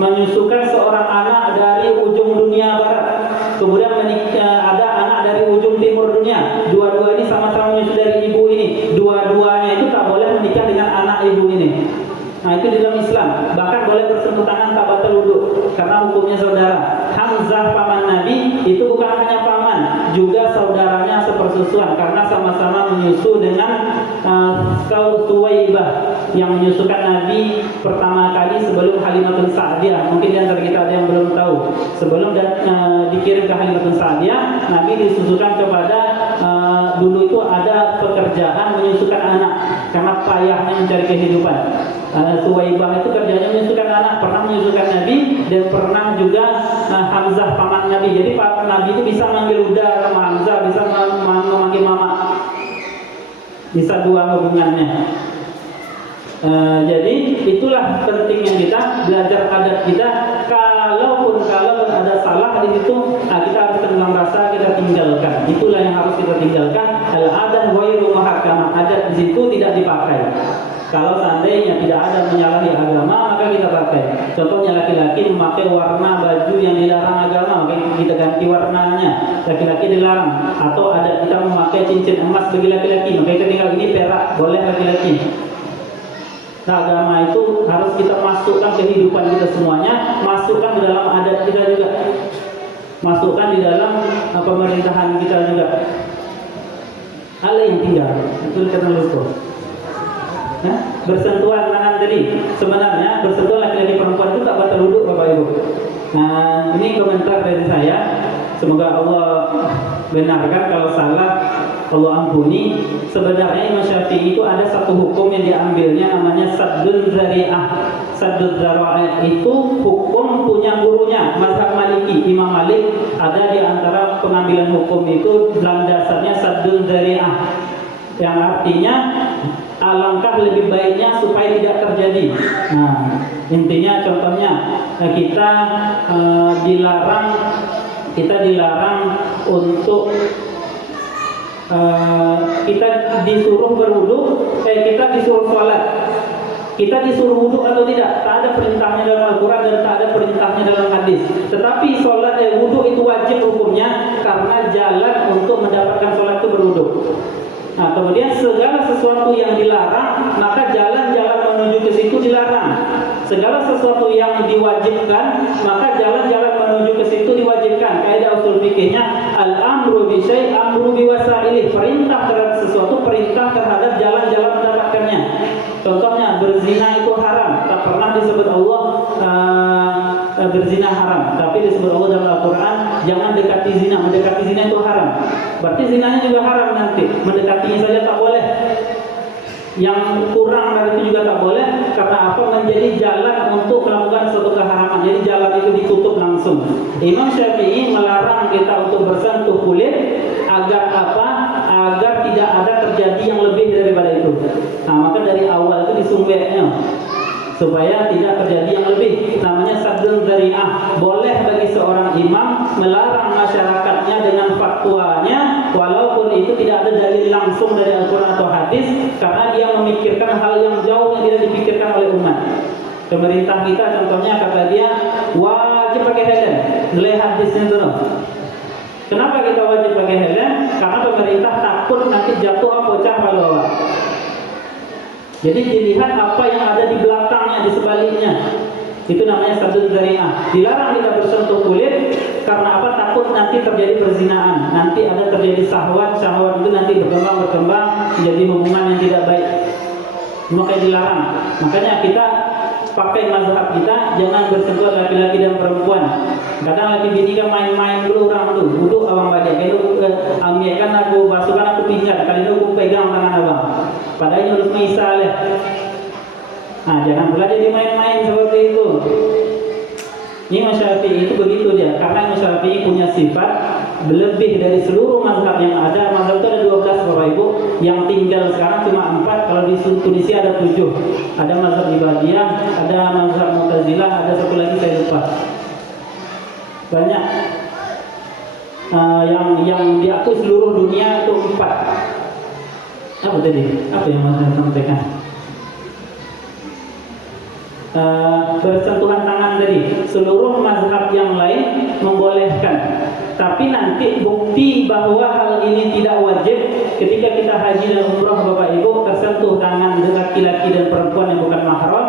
menyusukan seorang anak dari ujung dunia barat, kemudian ada anak dari ujung timur dunia. Dua-dua ini sama-sama menyusu dari ibu ini. Dua-duanya itu tak boleh menikah dengan anak ibu ini. Nah, itu di dalam Islam. Bahkan boleh bersentuh tangan tak batal wudu karena hukumnya saudara. Hamzah paman Nabi itu bukan hanya paman, juga saudaranya sepersusuan karena sama-sama menyusu dengan Suwaibah yang menyusukan Nabi pertama kali sebelum Halimatun Sa'diyah. Mungkin di antara kita ada yang belum tahu. Sebelum dikirim ke Halimatun Sa'diyah, Nabi disusukan kepada dulu itu ada pekerjaan menyusukan anak karena payahnya mencari kehidupan. Suwaibah itu kerjanya menyusukan anak, pernah menyusukan Nabi dan pernah juga Hamzah paman Nabi. Jadi Pak Nabi itu bisa manggil Uda sama Hamzah, bisa memanggil mama, bisa dua hubungannya. Jadi itulah pentingnya kita belajar adat kita. Kalaupun ada salah di situ, kita harus tenang rasa, kita tinggalkan. Itulah yang harus kita tinggalkan. Al-adat ghairu muhakkamah, adat di situ tidak dipakai. Kalau seandainya tidak ada menyalahi agama, maka kita pakai. Contohnya laki-laki memakai warna baju yang dilarang agama, maka kita ganti warnanya. Laki-laki dilarang. Atau ada kita memakai cincin emas bagi laki-laki, maka kita tinggal ini perak, boleh laki-laki. Nah, agama itu harus kita masukkan kehidupan kita semuanya, masukkan di dalam adat kita juga, masukkan di dalam pemerintahan kita juga. Hal yang tinggal, itu karena lupa. Nah, bersentuhan tangan tadi, sebenarnya bersentuhan laki-laki perempuan itu tak batal wudu, Bapak Ibu. Nah, ini komentar dari saya. Semoga Allah benarkan, kalau salah Allah ampuni. Sebenarnya Imam Syafi'i itu ada satu hukum yang diambilnya namanya saddul zari'ah. Saddul zari'ah itu hukum punya gurunya, mazhab Maliki. Imam Malik ada di antara pengambilan hukum itu dalam dasarnya saddul zari'ah, yang artinya alangkah lebih baiknya supaya tidak terjadi. Nah, intinya contohnya kita dilarang untuk kita disuruh berwudu, kita disuruh sholat. Kita disuruh wudu atau tidak? Tak ada perintahnya dalam Al-Quran dan tak ada perintahnya dalam hadis. Tetapi sholat wudu itu wajib hukumnya karena jalan untuk mendapatkan sholat itu berwudu. Nah, kemudian segala sesuatu yang dilarang, maka jalan-jalan menuju ke situ dilarang. Segala sesuatu yang diwajibkan, maka jalan-jalan menuju ke situ diwajibkan. Kaidah usul fikihnya al-amru bi syai' amru bi wasailih. Perintah terhadap sesuatu, perintah terhadap jalan-jalan mendapatkannya. Contohnya berzina itu haram. Tak pernah disebut Allah berzina haram, tapi disebut Allah dalam Al-Quran jangan dekati zina. Mendekati zina itu haram. Berarti zinanya juga haram nanti. Mendekatinya saja tak boleh. Yang kurang dari itu juga tak boleh. Karena apa? Menjadi jalan untuk melakukan suatu keharaman. Jadi jalan itu ditutup langsung. Imam Syafi'i melarang kita untuk bersentuh kulit agar apa? Agar tidak ada terjadi yang lebih daripada itu. Nah, maka dari awal itu disumbeknya supaya tidak terjadi yang lebih. Namanya saddul zari'ah. Boleh bagi seorang imam melarang masyarakatnya dengan fatwanya, walaupun itu tidak ada dalil langsung dari Al-Quran atau hadis, karena dia memikirkan hal yang jauh yang tidak dipikirkan oleh umat. Pemerintah kita contohnya kata dia wajib pakai helm. Lihat hadisnya dulu. Kenapa kita wajib pakai helm? Karena pemerintah takut nanti jatuh atau pecah palu. Jadi dilihat apa yang ada di belakangnya, di sebaliknya. Itu namanya saddul zari'ah. Dilarang kita bersentuh kulit karena apa? Takut nanti terjadi perzinaan. Nanti ada terjadi syahwat itu nanti berkembang menjadi hubungan yang tidak baik. Makanya dilarang. Makanya kita pakai mazhab kita, jangan bersentuhan laki-laki dan perempuan. Kadang laki bini kan main-main dulu orang tu, duduk abang balik. Kalau ambilkan aku basuhkan aku pinggan, kali itu aku pegang tangan abang. Padahal harus misal ya. Nah, jangan pula jadi main-main seperti itu. Ini Imam Syafi'i itu begitu dia, karena Imam Syafi'i punya sifat lebih dari seluruh mazhab yang ada. Mazhab Tunisia ada 7. Ada mazhab Ibadiyah, ada mazhab Mu'tazilah, ada satu lagi saya lupa. Banyak. Yang diakui seluruh dunia itu 4. Apa tadi? Apa yang mau saya sampaikan? Bersentuhan tangan tadi. Seluruh mazhab yang lain membolehkan. Tapi nanti bukti bahwa hal ini tidak wajib ketika kita haji dan umrah Bapak Ibu tersentuh tangan laki-laki dan perempuan yang bukan mahram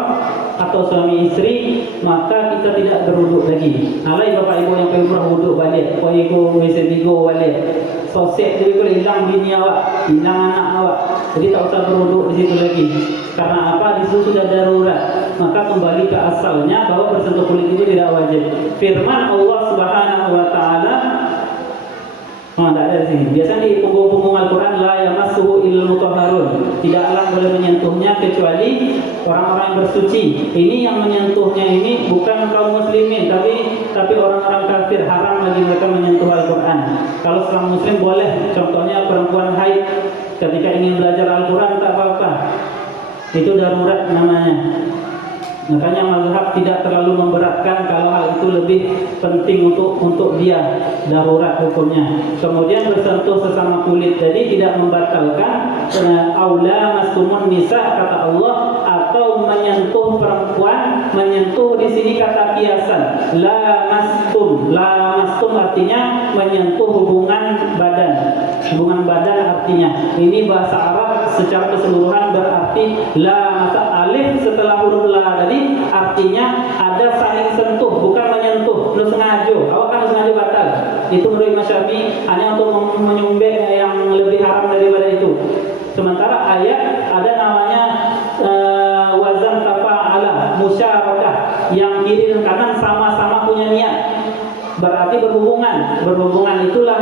atau suami istri, maka kita tidak berwuduk lagi. Alai Bapak Ibu yang pergi umrah wuduk balik, pergi WC Bigo balik. Sosek jadi boleh hilang bini awak, hilang anak awak. Jadi tak usah berwuduk di situ lagi. Karena apa? Di situ sudah darurat. Maka kembali ke asalnya bahwa bersentuh kulit itu tidak wajib. Firman Allah Subhanahu wa taala tidak ada di sini. Biasanya di punggung-punggung Al-Quran la yamassuhu illal mutahharun. Tidaklah boleh menyentuhnya kecuali orang-orang yang bersuci. Ini yang menyentuhnya ini bukan kaum muslimin, tapi orang-orang kafir. Haram bagi mereka menyentuh Al-Quran. Kalau seorang muslim boleh. Contohnya perempuan haid ketika ingin belajar Al-Quran tak apa-apa. Itu darurat namanya. Makanya mazhab tidak terlalu memberatkan kalau hal itu lebih penting untuk dia, darurat hukumnya. Kemudian bersentuh sesama kulit, jadi tidak membatalkan aula mastumun nisa kata Allah, atau menyentuh perempuan, menyentuh di sini kata kiasan. La mastum artinya menyentuh hubungan badan. Hubungan badan artinya. Ini bahasa Arab secara keseluruhan berarti la masa alif setelah huruf la tadi artinya ada saling sentuh, bukan menyentuh. Lu sengaja, awak kan sengaja batal. Itu menurut Imam Syafi'i hanya untuk menyumbang yang lebih haram daripada itu. Sementara ayat ada namanya wazan tafa'ala, musyarakah, yang kiri dan kanan sama-sama punya niat. Berarti berhubungan itulah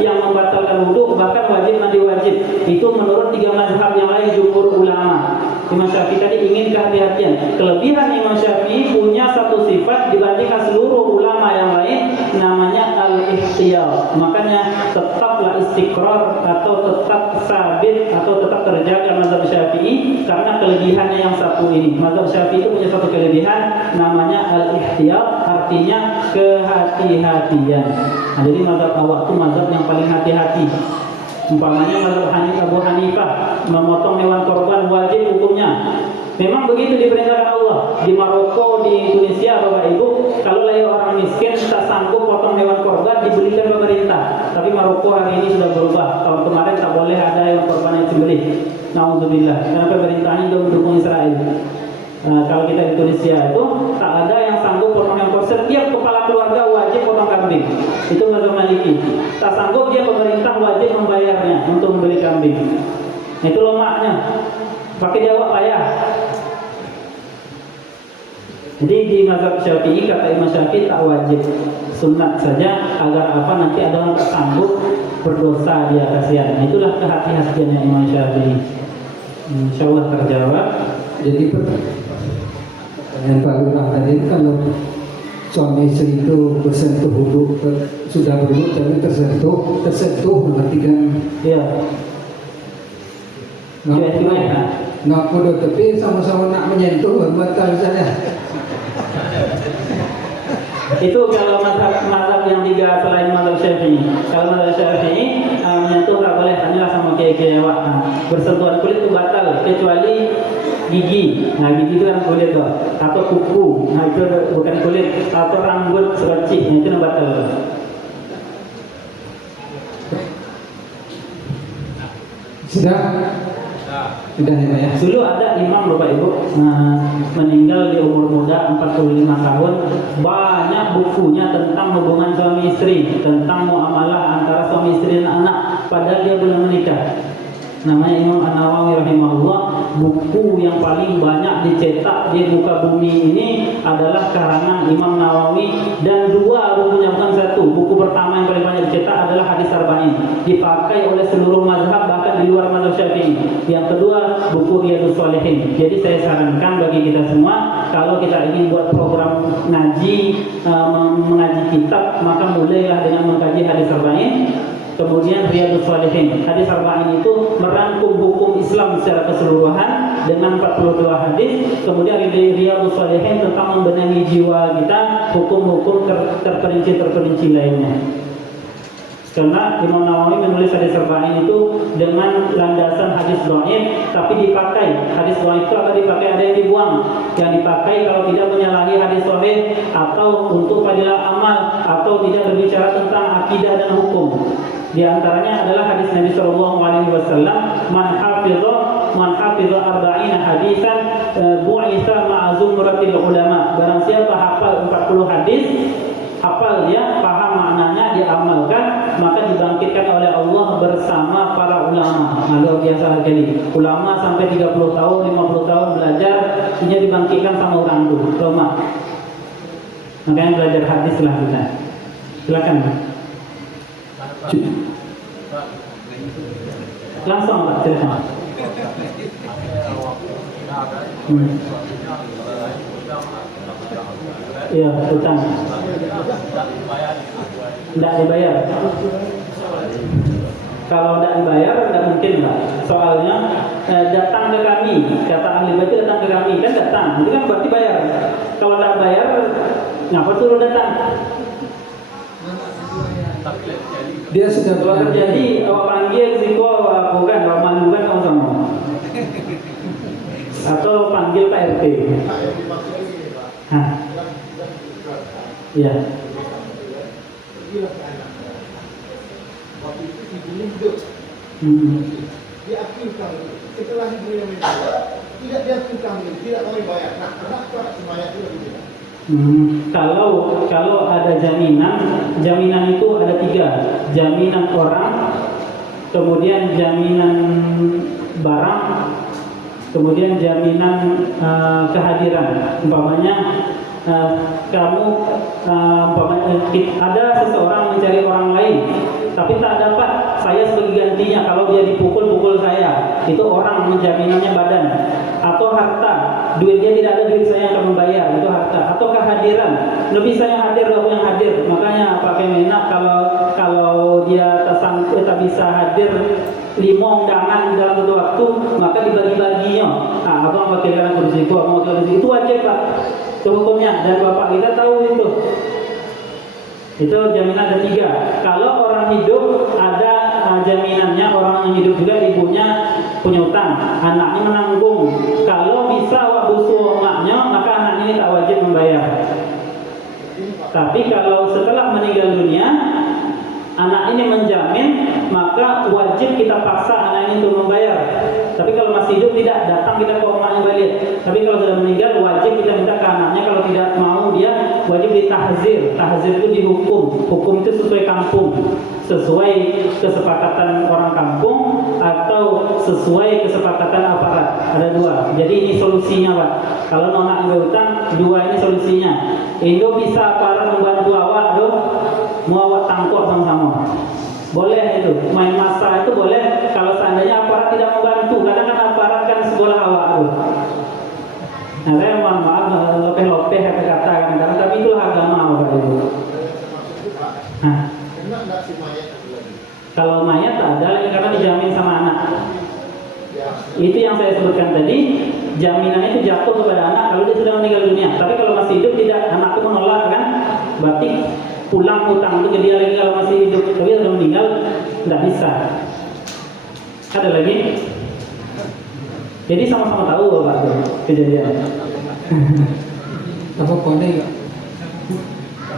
yang membatalkan wudu, bahkan wajib mandi wajib. Itu menurut 3 mazhab yang lain jumhur ulama. Imam Syafi'i tadi ingin kehati-hatian. Kelebihan Imam Syafi'i punya satu sifat dibandingkan seluruh ulama yang lain, namanya al-ikhtiyar. Makanya tetaplah istiqrar atau tetap sabit atau tetap terjaga mazhab Syafi'i karena kelebihannya yang satu ini. Mazhab Syafi'i itu punya satu kelebihan namanya al-ikhtiyar, artinya kehati-hatian. Nah, jadi mazhab awak itu mazhab yang paling hati-hati. Umpamanya mazhab Abu Hanifah memotong hewan korban wajib hukumnya. Memang begitu diperintahkan Allah. Di Maroko, di Tunisia, Bapak Ibu, kalau lahir orang miskin tak sanggup potong hewan korban dibelikan pemerintah. Tapi Maroko hari ini sudah berubah. Tahun kemarin tak boleh ada hewan korban yang disembelih. Nauzubillah. Karena pemerintahnya itu mendukung Israel. Kalau kita di Tunisia itu tak ada yang sanggup potong hewan korban. Setiap kepala keluarga wajib potong kambing. Itu mazhab Maliki. Tak sanggup dia pemerintah wajib membayarnya untuk membeli kambing. Itu lemaknya. Pakai jawab payah. Jadi di mazhab Syafi'i kata Imam Syafi'i tak wajib, sunat saja agar apa nanti ada orang tak sanggup berdosa dia kasihan. Itulah kehati-hatiannya Imam Syafi'i. Insyaallah terjawab. Jadi pertanyaan Pak Lurah tadi kalau suami istri itu bersentuh wudu, sudah berwudu tapi tersentuh mengartikan Iya. nak wudu tapi sama-sama nak menyentuh batal saja. Itu kalau mazhab yang 3 selain mazhab Syafi'i. Kalau mazhab Syafi'i menyentuh tak boleh, tanyalah sama kiai-kiai awak. Bersentuhan kulit itu batal kecuali gigi. Nah, gigi itu kan kulit tuh. Atau kuku. Nah, itu bukan kulit. Atau rambut seracik. Nah, itu yang batal. Sudah ya Pak ya. Dulu ada imam Bapak Ibu meninggal di umur muda 45 tahun. Banyak bukunya tentang hubungan suami istri, tentang muamalah antara suami istri dan anak, padahal dia belum menikah. Namanya Imam An-Nawawi rahimahullah. Buku yang paling banyak dicetak di muka bumi ini adalah karangan Imam Nawawi, dan 2 bukunya, bukan 1. Buku pertama yang paling banyak dicetak adalah Hadis Arba'in, dipakai oleh seluruh mazhab bahkan di luar mazhab Syafi'i. Yang kedua buku Riyadhus Shalihin. Jadi saya sarankan bagi kita semua, kalau kita ingin buat program ngaji, mengaji kitab, maka mulailah dengan mengkaji Hadis Arba'in. Kemudian Riyadhus Shalihin. Hadis Arba'in itu merangkum hukum Islam Islam secara keseluruhan dengan 42 hadis. Kemudian Riyadhus Shalihin tentang membenahi jiwa kita, hukum-hukum terperinci lainnya. Karena Imam Nawawi menulis hadis arba'in itu dengan landasan hadis dhaif, tapi dipakai hadis dhaif itu akan dipakai, ada yang dibuang. Yang dipakai kalau tidak menyalahi hadis sahih, atau untuk fadilah amal, atau tidak berbicara tentang akidah dan hukum. Di antaranya adalah hadis Nabi Shallallahu Alaihi Wasallam, man hafidha arba'ina hadisan bu'itha ma'a zumratil ulama. Barang siapa hafal 40 hadis, hafal dia, paham maknanya, diamalkan, maka dibangkitkan oleh Allah bersama para ulama. Nah, luar biasa sekali. Ulama sampai 30 tahun, 50 tahun belajar, ini dibangkitkan sama orang itu, ulama. Makanya belajar hadis lah kita. Silakan. Langsung Pak, silakan. Iya, utang. Tidak dibayar. Kalau tidak dibayar, tidak mungkin Pak. Soalnya datang ke kami, kata ahli bait datang ke kami, kan datang, itu kan berarti bayar. Kalau tidak bayar, ngapa suruh datang? Dia sudah Kalau terjadi, awak panggil Ziko, aku kan, awak mandukan kamu sama. Atau panggil Pak RT. Hah? Iya. Diakukan setelah ibunya meninggal, tidak diakukan, tidak kami bayar. Nah, kenapa semuanya itu lebih tidak? Kalau ada jaminan itu ada 3, jaminan orang, kemudian jaminan barang, kemudian jaminan kehadiran. Umpamanya ada seseorang mencari orang lain, tapi tak dapat, saya sebagai gantinya. Kalau dia dipukul saya, itu orang menjaminannya badan. Atau harta, duit dia tidak ada, duit saya yang akan membayar, itu harta. Atau kehadiran, lebih saya hadir, aku yang hadir. Makanya Pak Kemenak kalau dia tak bisa hadir 5 undangan dalam satu waktu, maka dibagi-baginya. Nah, abang wakilkan aku di situ, abang wakilkan di situ, itu wajib Pak, itu hukumnya. Dan bapak kita tahu itu. Itu jaminan ada 3. Kalau orang hidup ada jaminannya, orang yang hidup juga ibunya punya utang, anaknya menanggung. Kalau bisa busu maknya, maka anak ini tak wajib membayar. Tapi kalau setelah meninggal dunia, anak ini menjamin, maka wajib kita paksa anak ini untuk membayar. Tapi kalau masih hidup tidak, datang kita ke rumahnya balik. Tapi kalau sudah meninggal, wajib kita minta ke anaknya. Kalau tidak mau, dia wajib ditahzir. Tahzir itu dihukum. Hukum itu sesuai kampung, sesuai kesepakatan orang kampung, atau sesuai kesepakatan aparat. Ada 2. Jadi ini solusinya Pak. Kalau nona ibu utang, 2 ini solusinya. Indo bisa aparat membantu awak tuh, mau awak tangkap sama-sama. Boleh itu, main massa itu boleh. Kalau seandainya aparat tidak membantu, kadang kan aparat kan sekolah awak tuh. Nah, saya mohon maaf, lopeh-lopeh kata-kata kadang-kadang, tapi itulah agama Bapak Ibu. Nah, kalau mayat tak ada lagi karena dijamin sama anak. Itu yang saya sebutkan tadi, jaminan itu jatuh kepada anak kalau dia sudah meninggal dunia. Tapi kalau masih hidup tidak, anakku menolak kan, berarti pulang utang itu ke dia lagi kalau masih hidup. Tapi sudah meninggal, tidak bisa. Ada lagi? Jadi sama-sama tahu Bapak tuh kejadian. apa kode enggak?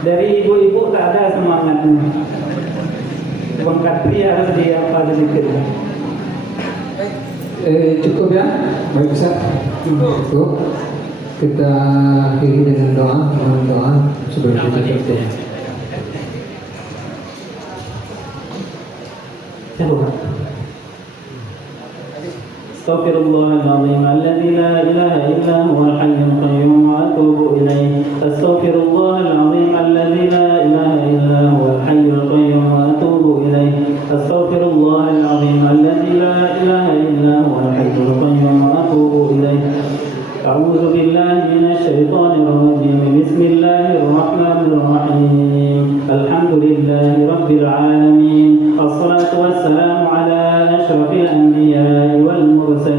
Dari ibu-ibu tak ada semangatnya. Bang Kadri harus diapa sedikit. Cukup ya, baik Ustaz. Cukup. Kita akhiri dengan doa sebelum kita tutup. Astaghfirullahaladzim alladzi la ilaha illa huwal hayyul qayyum wa atubu ilaih. Astaghfirullahaladzim alladzi la ilaha illa huwal hayyul qayyum wa atubu ilaih. Astaghfirullahaladzim alladzi la ilaha illa huwal hayyul qayyum wa atubu ilaih. A'udzu billahi minasy syaithanir rajim. Bismillahirrahmanirrahim. Alhamdulillahi rabbil alamin. Wassalatu wassalamu ala asyrafil anbiya'i wal mursalin.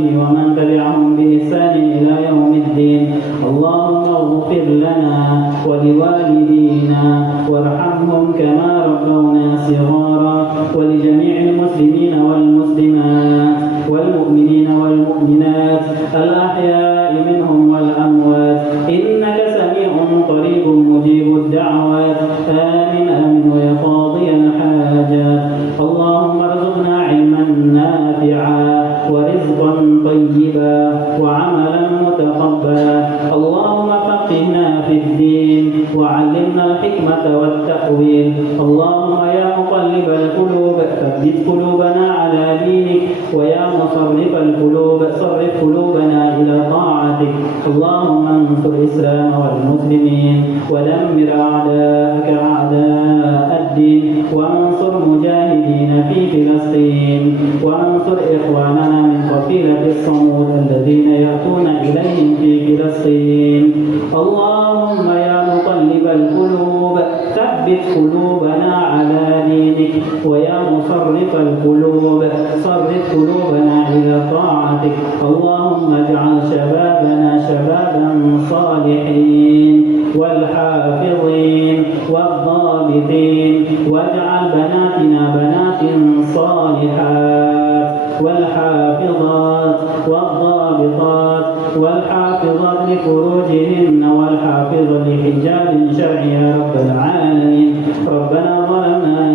وأصحابه ومن تبعهم بإحسان إلى يوم الدين. اللهم اغفر لنا ولوالدينا وارحمهم كما ربونا صغارا، ولجميع المسلمين والمسلمات والمؤمنين والمؤمنات الأحياء منهم والأموات، إنك سميع قريب مجيب الدعوات. آمين آمين ويا قاضي الحاجات. اللهم ارزقنا علما نافعا ورزقا طيبا وعملا متقبلا. اللهم فقهنا في الدين وعلمنا الحكمة والتأويل. اللهم يا مقلب القلوب ثبت قلوبنا على دينك، ويا مصرف القلوب صرف قلوبنا إلى طاعتك. اللهم انصر الإسلام والمسلمين ودمر أعداءك أعداء الدين، وانصر مجاهدين في فلسطين، وانصر إخواننا من قبيلة الصمود الذين يأتون إليهم في فلسطين. اللهم يا مقلب القلوب ثبت قلوبنا على دينك، ويا مصرف القلوب صرف قلوبنا إلى طاعتك. اللهم اجعل شبابنا شبابا صالحين والحافظين والضابطين، واجعل بناتنا بنات صالحات والحافظات والضابطات والحافظات لفروجهن والحافظ لحجاب شرعي يا رب العالمين. ربنا ظلمنا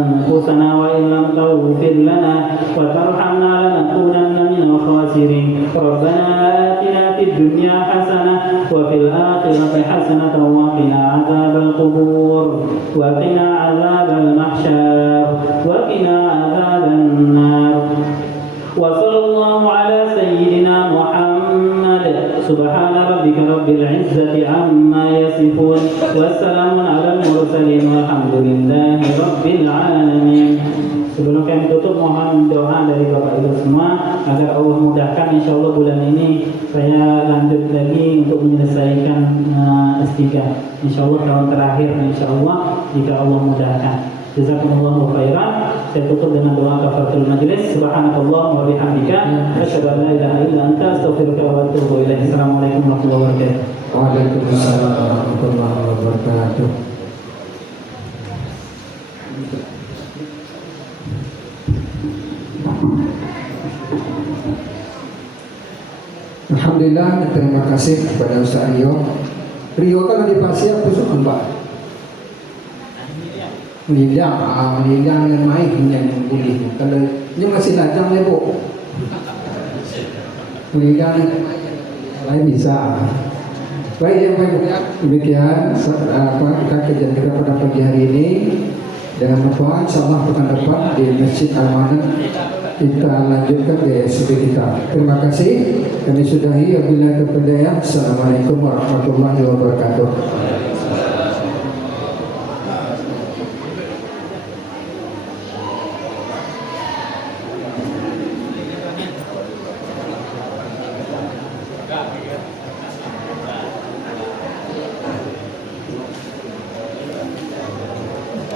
أنفسنا وإن لم تغفر لنا وترحمنا لنكونن من الخاسرين. ربنا آتنا في الدنيا حسنة وفي الآخرة حسنة وقنا عذاب القبور وقنا عذاب المحشر وقنا عذاب النار. وصلى الله على سيدنا محمد. سبحان ربك رب العزة عما يصفون والسلام على المرسلين والحمد لله رب العالمين. Sebelum kami tutup, mohon doa dari Bapak Ibu semua agar Allah mudahkan, insya Allah bulan ini saya lanjut lagi untuk menyelesaikan S3. Insya Allah tahun terakhir, insya Allah jika Allah mudahkan. Jazakumullahu khairan. Saya tutup dengan doa kafaratul majlis. Subhanakallahumma wa bihamdika asyhadu an la ilaha illa anta astaghfiruka wa atubu ilaik. Assalamualaikum warahmatullahi wabarakatuh. Waalaikumsalam warahmatullahi wabarakatuh. Alhamdulillah, terima kasih kepada Ustaz Rio. Rio kalau di pasir aku suka mbak. Melidang yang main yang boleh. Kalau ini masih lajang ya bu. Melidang lain bisa. Baik yang baik, demikian kita kajian kita pada pagi hari ini. Dengan apa? Insyaallah akan dapat di Masjid Al-Manat kita lanjutkan di studi kita. Terima kasih. Kami sudahi. Wabillahi taufiq. Assalamualaikum warahmatullahi wabarakatuh.